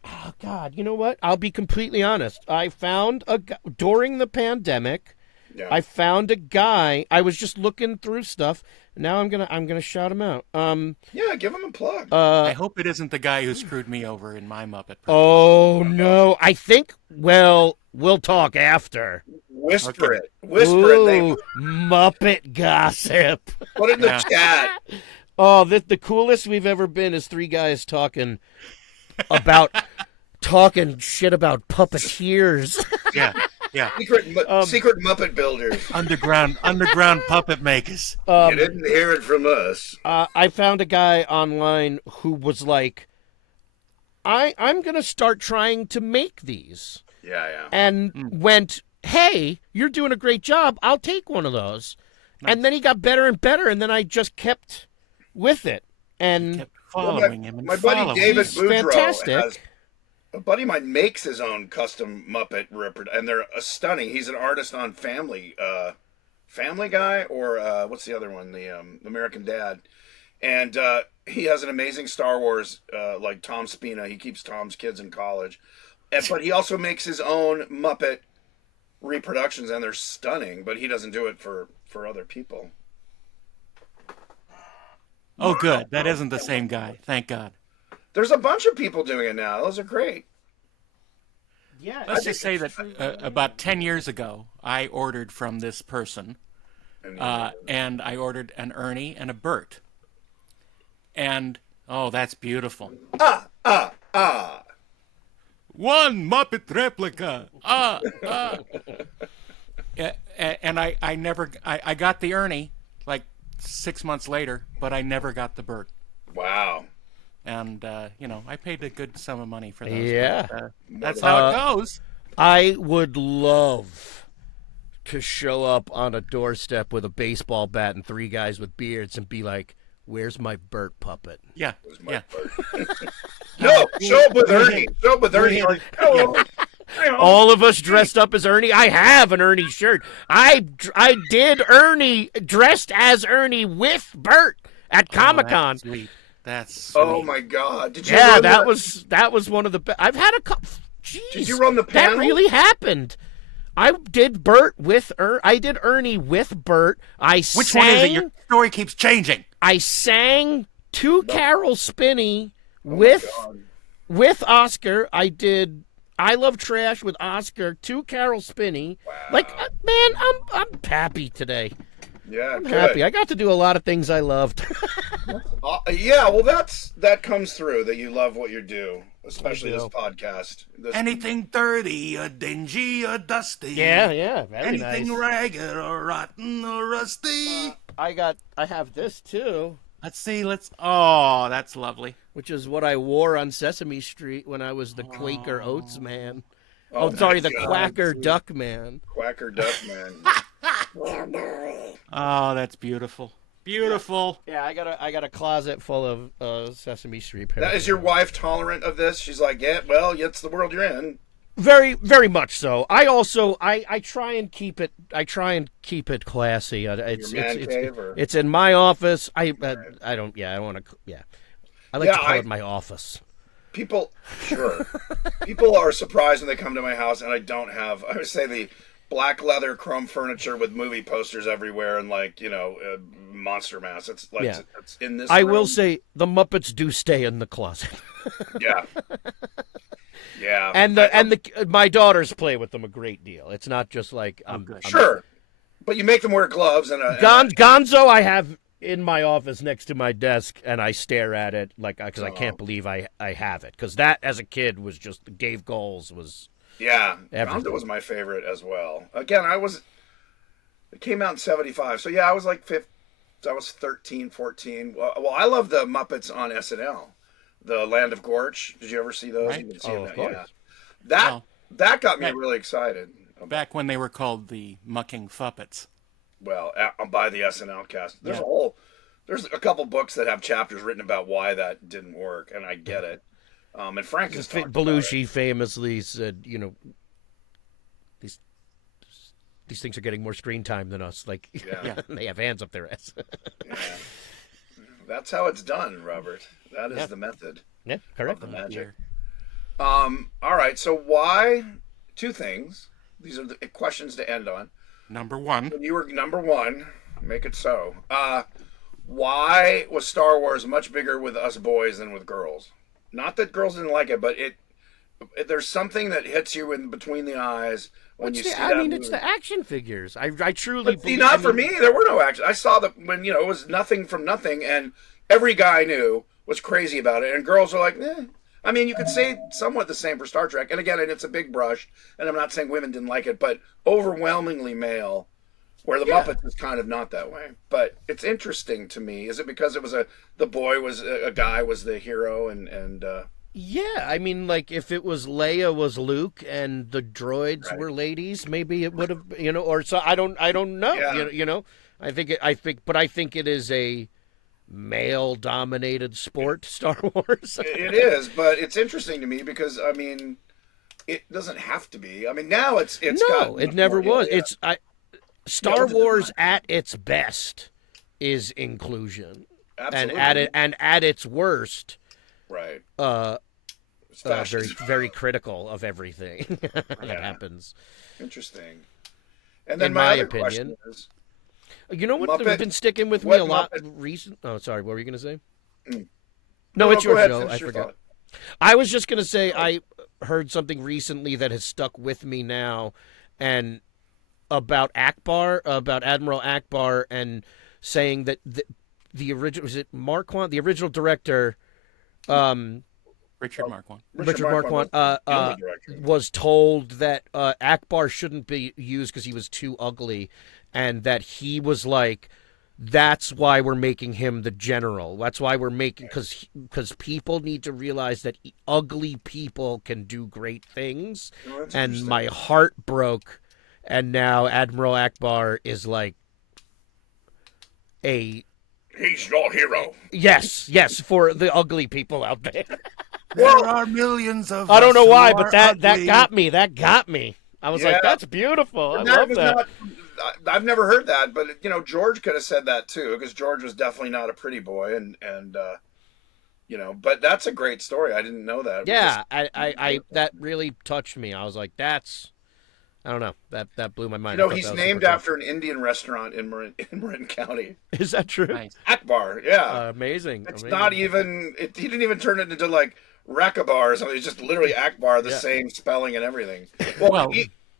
Oh God, you know what? I'll be completely honest. I found during the pandemic. Yeah. I found a guy. I was just looking through stuff. Now I'm gonna shout him out. Yeah, give him a plug. I hope it isn't the guy who screwed me over in my Muppet. Oh no! I think. Well, we'll talk after. Whisper Okay. it. Whisper it. They Ooh, Muppet gossip. put it in the Yeah. chat. Oh, the coolest we've ever been is three guys talking about talking shit about puppeteers. Yeah, yeah. Secret Muppet builders. Underground puppet makers. You didn't hear it from us. I found a guy online who was like, I'm gonna start trying to make these, Yeah, yeah. and went, hey, you're doing a great job. I'll take one of those. And then he got better and better, and then I just kept with it. And Kept following him and my buddy following David He's Boudreaux fantastic. a buddy of mine makes his own custom Muppet and they're stunning. He's an artist on Family Guy, or what's the other one? The American Dad, and he has an amazing Star Wars like Tom Spina. He keeps Tom's kids in college, but he also makes his own Muppet reproductions, and they're stunning. But he doesn't do it for other people. Oh, good. That isn't the same guy. Thank God. There's a bunch of people doing it now. Those are great. yeah, Let's just say that about 10 years ago, I ordered from this person, and I ordered an Ernie and a Bert. And, oh, that's beautiful. One Muppet replica. And I got the Ernie like 6 months later, but I never got the Bert. Wow. And, I paid a good sum of money for those. Yeah. But, that's how it goes. I would love to show up on a doorstep with a baseball bat and three guys with beards and be like, where's my Bert puppet? Yeah. Yeah. No, show up with Ernie. Show up with Ernie. Like, hello. All of us dressed up as Ernie. I have an Ernie shirt. I did Ernie dressed as Ernie with Bert at Comic-Con. That's sweet. That's sweet. Oh my God! Did you? Yeah, run that was one of the best. I've had a couple. Jeez, Did you run the panel? That really happened. I did Bert with I did Ernie with Bert. Which one is it? Your story keeps changing. I sang two Carol Spinney Oh with Oscar. I did I Love Trash with Oscar, two Carol Spinney. Wow. Like, man, I'm happy today. Yeah, I'm good. happy. I got to do a lot of things I loved. Yeah, well, that comes through that you love what you do, especially I this do. podcast. Anything dirty or dingy or dusty. yeah, very Anything nice. ragged or rotten or rusty. I have this too, Let's see. Oh, that's lovely. which is what I wore on Sesame Street when I was the Quaker Oats man. Oh, Oh, sorry, my the God. Quacker Duck man. Quacker Duck Man. Oh, that's beautiful. Beautiful. Yeah, I got a closet full of Sesame Street That parodies. is your wife tolerant of this? She's like, yeah, well, it's the world you're in. Very, very much so. I also I try and keep it classy. It's Your man cave, or? it's in my office. I don't want to. Yeah, I like Yeah, to call it my office. People are surprised when they come to my house and I don't have, I would say, the black leather chrome furniture with movie posters everywhere and Monster Mass. It's like it's in this. I room. will say the Muppets do stay in the closet. Yeah. Yeah. and my daughters play with them a great deal. It's not just like Sure. But you make them wear gloves and Gonzo I have in my office next to my desk, and I stare at it because I can't believe I have it, because that as a kid was just Dave Goals was. Yeah, Everything. Gonzo was my favorite as well. Again, it came out in 75, so yeah, I was like 15, I was 13, 14. Well, I love the Muppets on SNL. The Land of Gorch. Did you ever see those? Right. You've been seeing Oh, of that, course. yeah. Well, That got me back- really excited. Back when they were called the Mucking Fuppets. well, by the SNL cast. Yeah. There's a couple books that have chapters written about why that didn't work, and I get it. And Frank has talked about it. Belushi famously said, these things are getting more screen time than us. Like, Yeah. they have hands up their ass. Yeah. That's how it's done, Robert. That is the method Yeah, of correct. the magic. Here. All right. So why? Two things. These are the questions to end on. Number one. When you were number one, make it so. Why was Star Wars much bigger with us boys than with girls? Not that girls didn't like it, but there's something that hits you in between the eyes when you see that movie. It's the action figures. I truly But see, believe. not for me. There were no action. I saw that when it was nothing from nothing, and every guy I knew was crazy about it, and girls were like, eh. I mean, you could say somewhat the same for Star Trek, and again, it's a big brush, and I'm not saying women didn't like it, but overwhelmingly male. Where the Muppets is kind of not that way, but it's interesting to me. Is it because it was the boy was a guy was the hero and Yeah, I mean, like if it was Leia was Luke and the droids Right. were ladies, maybe it would have, or so I don't know. Yeah. I think it is a male-dominated sport, Star Wars. it is. But it's interesting to me because I mean, it doesn't have to be. I mean, now it's No, got it never more, was. yeah. Star No, Wars at its best is inclusion, Absolutely. and at its worst, Right. It's very fascism. very critical of everything that Yeah. happens. Interesting. And then In my my other opinion. question is, You know what Muppet- has been sticking with me what a lot Muppet- recent? Oh, sorry. What were you going to say? Mm. No, it's go your ahead, show. finish I your forgot. thought. I was just going to say I heard something recently that has stuck with me now, and about Admiral Akbar, and saying that the original was it Marquand, the original director, Richard Marquand. Richard Marquand, was the only director. was told that Akbar shouldn't be used because he was too ugly, and that he was like, that's why we're making him the general. That's why we're making because people need to realize that ugly people can do great things, Oh, that's and interesting. my heart broke. And now Admiral Akbar is like a He's your hero. yes for the ugly people out there. There are millions of I don't know us why, who but are that ugly. got me. That got me. I was Yeah. like, that's beautiful. I That love was that. not. I've never heard that, but George could have said that too, because George was definitely not a pretty boy, and But that's a great story. I didn't know that. Yeah, I that really touched me. I was like, that's. I don't know. That blew my mind. I thought He's that was named super after an Indian restaurant in Marin County. cool. Is that true? Nice. Akbar, yeah. Amazing. It's amazing. not even. He didn't even turn it into like Rakabar or something. It's just literally Akbar, the Yeah. same spelling and everything. Well,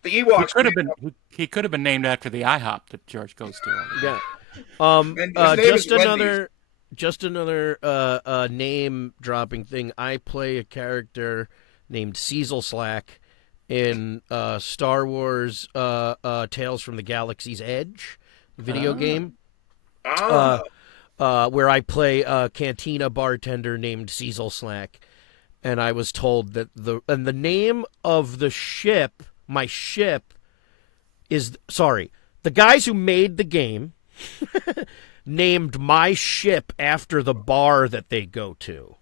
the He Ewoks could have been. He could have been named after the IHOP that George goes to. Yeah. And his name is Just another name dropping thing. I play a character named Cecil Slack in Star Wars Tales from the Galaxy's Edge video game, where I play a cantina bartender named Cecil Slack. And I was told that the name of the ship, my ship, is the guys who made the game named my ship after the bar that they go to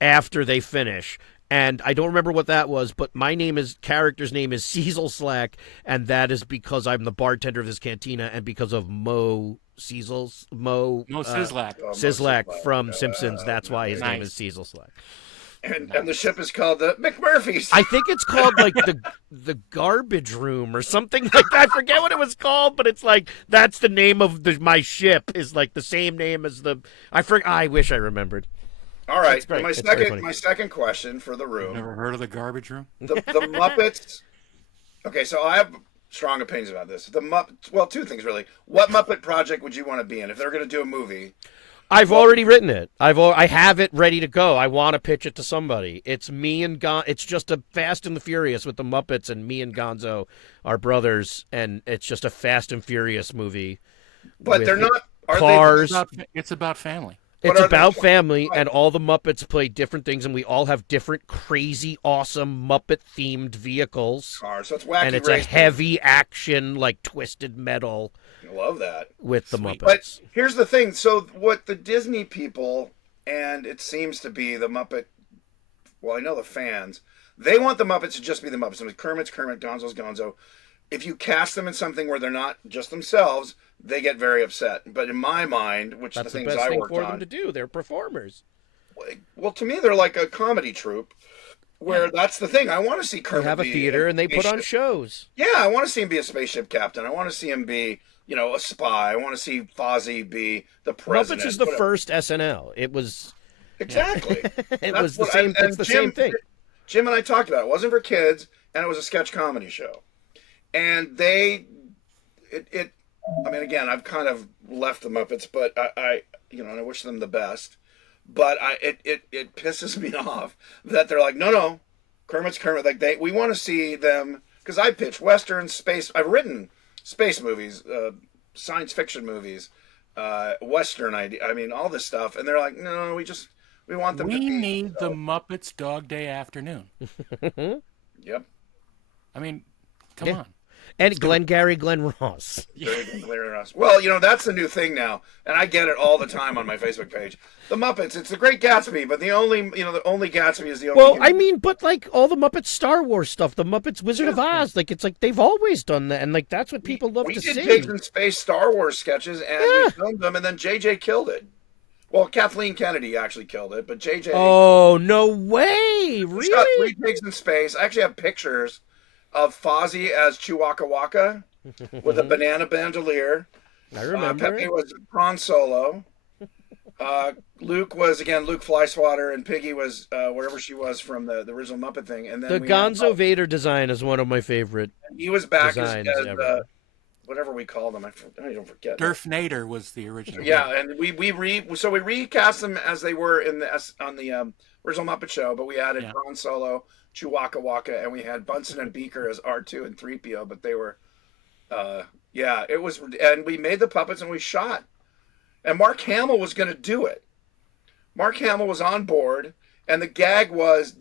after they finish. And I don't remember what that was, but my character's name is Cecil Slack, and that is because I'm the bartender of this cantina, and because of Mo Sislak. Sislak from Simpsons. That's why his name Nice. is Cecil Slack. And the ship is called the McMurphys. I think it's called like the garbage room or something like that. I forget what it was called, but it's like that's the name of my ship is like the same name as the. I wish I remembered. All right. It's great. My It's very funny. second question for the room. Never heard of the garbage room? The Muppets. Okay, so I have strong opinions about this. The Muppets. Well, two things really. What Muppet project would you want to be in if they're going to do a movie? I've already written it. I have it ready to go. I want to pitch it to somebody. It's me and It's just a Fast and the Furious with the Muppets, and me and Gonzo are brothers, and it's just a Fast and Furious movie. But with they're not. Are cars. It's about family. It's are about they- family, and all the Muppets play different things, and we all have different crazy, awesome Muppet-themed vehicles. Cars. So it's wacky And it's racing. a heavy action, like Twisted Metal I love that. with the Sweet. Muppets. But here's the thing. So what the Disney people, and it seems to be the Muppet, well, I know the fans, they want the Muppets to just be the Muppets. I mean, Kermit's Kermit, Gonzo's Gonzo. If you cast them in something where they're not just themselves, they get very upset. But in my mind, which That's the the things best I thing worked for them on, to do. They're performers. well, to me, they're like a comedy troupe. Where that's the thing. I want to see They Kermit have a be theater, and they put on spaceship- shows. Yeah, I want to see him be a spaceship captain. I want to see him be, a spy. I want to see Fozzie be the president. Muppets is the whatever. first SNL. It was Exactly. it That's was the what- same. and It's the Jim- same thing. Jim and I talked about it. It wasn't for kids, and it was a sketch comedy show. And I mean, again, I've kind of left the Muppets, but I wish them the best. But it pisses me off that they're like, no, Kermit's Kermit. Like we want to see them, because I pitch Western space. I've written space movies, science fiction movies, Western idea. I mean, all this stuff, and they're like, no, we want them. We to be, need the Muppets Dog Day Afternoon. Yep. I mean, come Yeah. on. And Glengarry Glen Ross. Well, that's the new thing now, and I get it all the time on my Facebook page. The Muppets, it's the Great Gatsby, but the only Gatsby is the only. Well, human. I mean, but like all the Muppets Star Wars stuff, the Muppets Wizard of Oz, like it's like they've always done that, and like that's what people love we to did see. Pigs in Space Star Wars sketches, and we filmed them, and then JJ killed it. Well, Kathleen Kennedy actually killed it, but JJ. Oh no way! It's got Really? 3 pigs in space. I actually have pictures of Fozzie as Chewbacca Waka with a banana bandolier. I remember. Pepe it. was Prawn Solo. Luke was again Luke Flyswatter, and Piggy was wherever she was from the original Muppet thing. And then The we had- Gonzo Vader design is one of my favorite. he was back as designs ever. whatever we called him. I don't forget. Durf Nader was the original. Yeah, and we recast them as they were on the original Muppet Show, but we added Prawn Solo, Chewbacca Waka, and we had Bunsen and Beaker as R2 and 3PO. But they were, it was, and we made the puppets and we shot. And Mark Hamill was going to do it. Mark Hamill was on board, and the gag was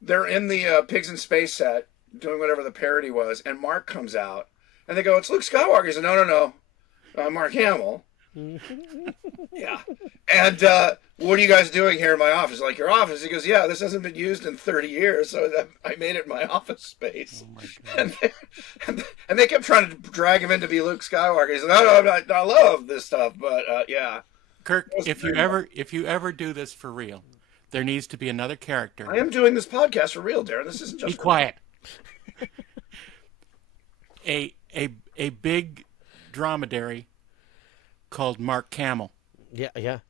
they're in the Pigs in Space set doing whatever the parody was, and Mark comes out, and they go, "It's Luke Skywalker." He said, "No, Mark Hamill." Yeah. And what are you guys doing here in my office? Like, your office? He goes, "Yeah, this hasn't been used in 30 years, so I made it my office space." Oh my God. And they kept trying to drag him in to be Luke Skywalker. He said, "No, I love this stuff, but yeah." Kirk, if you ever do this for real, there needs to be another character. I am doing this podcast for real, Darren. This isn't just Be quiet. a big dromedary called Mark Camel, Yeah. Yeah.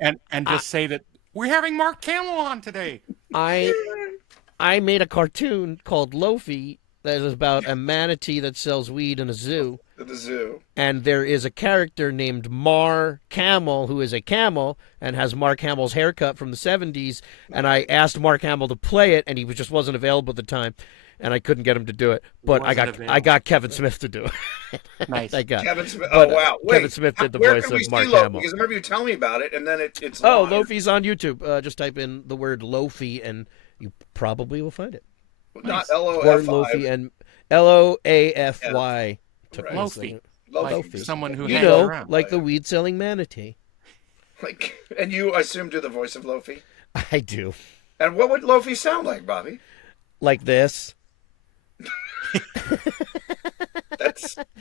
and just say that we're having Mark Camel on today. I made a cartoon called Lofi that is about a manatee that sells weed in a zoo. At the zoo. And there is a character named Mar Camel who is a camel and has Mark Hamill's haircut from the 70s. And I asked Mark Hamill to play it, and he just wasn't available at the time, and I couldn't get him to do it. But I got Kevin Smith to do it. Nice. I got Kevin Smith. But, Oh, wow. Wait, Kevin Smith did the where voice can we of Mark see Lofi? Hamill. Because I remember you telling me about it, and then it's Oh, live. Lofi's on YouTube. Just type in the word Lofi, and you probably will find it. Not Or LOFI. Lofi and LOAFY. Took Right. me a Lofi. second. Like Lofi. someone who You hangs know, around. like the weed selling manatee. Like, and you, I assume, do the voice of Lofi. I do. And what would Lofi sound like, Bobby? Like this.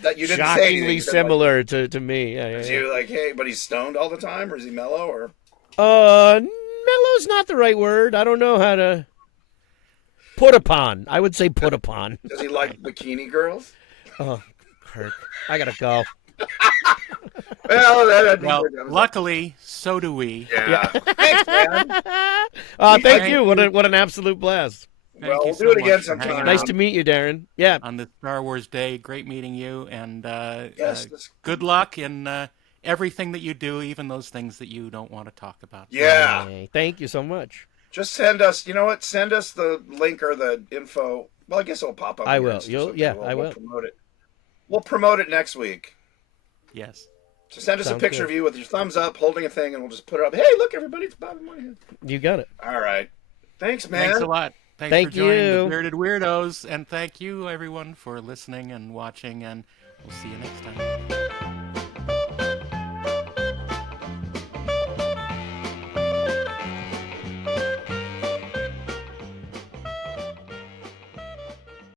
That you didn't say anything. Shockingly You said, similar to me. Yeah, Like, yeah, is yeah. he like, hey, but he's stoned all the time, or is he mellow, or Mellow's not the right word. I don't know how to put upon. I would say put upon. does he like bikini girls? Oh, Kirk, I gotta go. Well, luckily, so do we. yeah. Thanks, man. Thank you. What an absolute blast. Thank Well, you we'll so do it much again for sometime. hanging Nice out to meet you, Darren. Yeah. on this Star Wars Day. Great meeting you, and Yes. good luck in everything that you do, even those things that you don't want to talk about. Yeah. Hey, thank you so much. Just send us. You know what? Send us the link or the info. Well, I guess it'll pop up. I here will. and You'll- so yeah, we'll I will. promote it. We'll promote it next week. Yes. So send us a Sounds picture good. of you with your thumbs up, holding a thing, and we'll just put it up. Hey, look, everybody, it's Bobby Moynihan. You got it. All right. Thanks, man. Thanks a lot. Thanks Thank for joining you. the Bearded Weirdos, and thank you, everyone, for listening and watching, and we'll see you next time.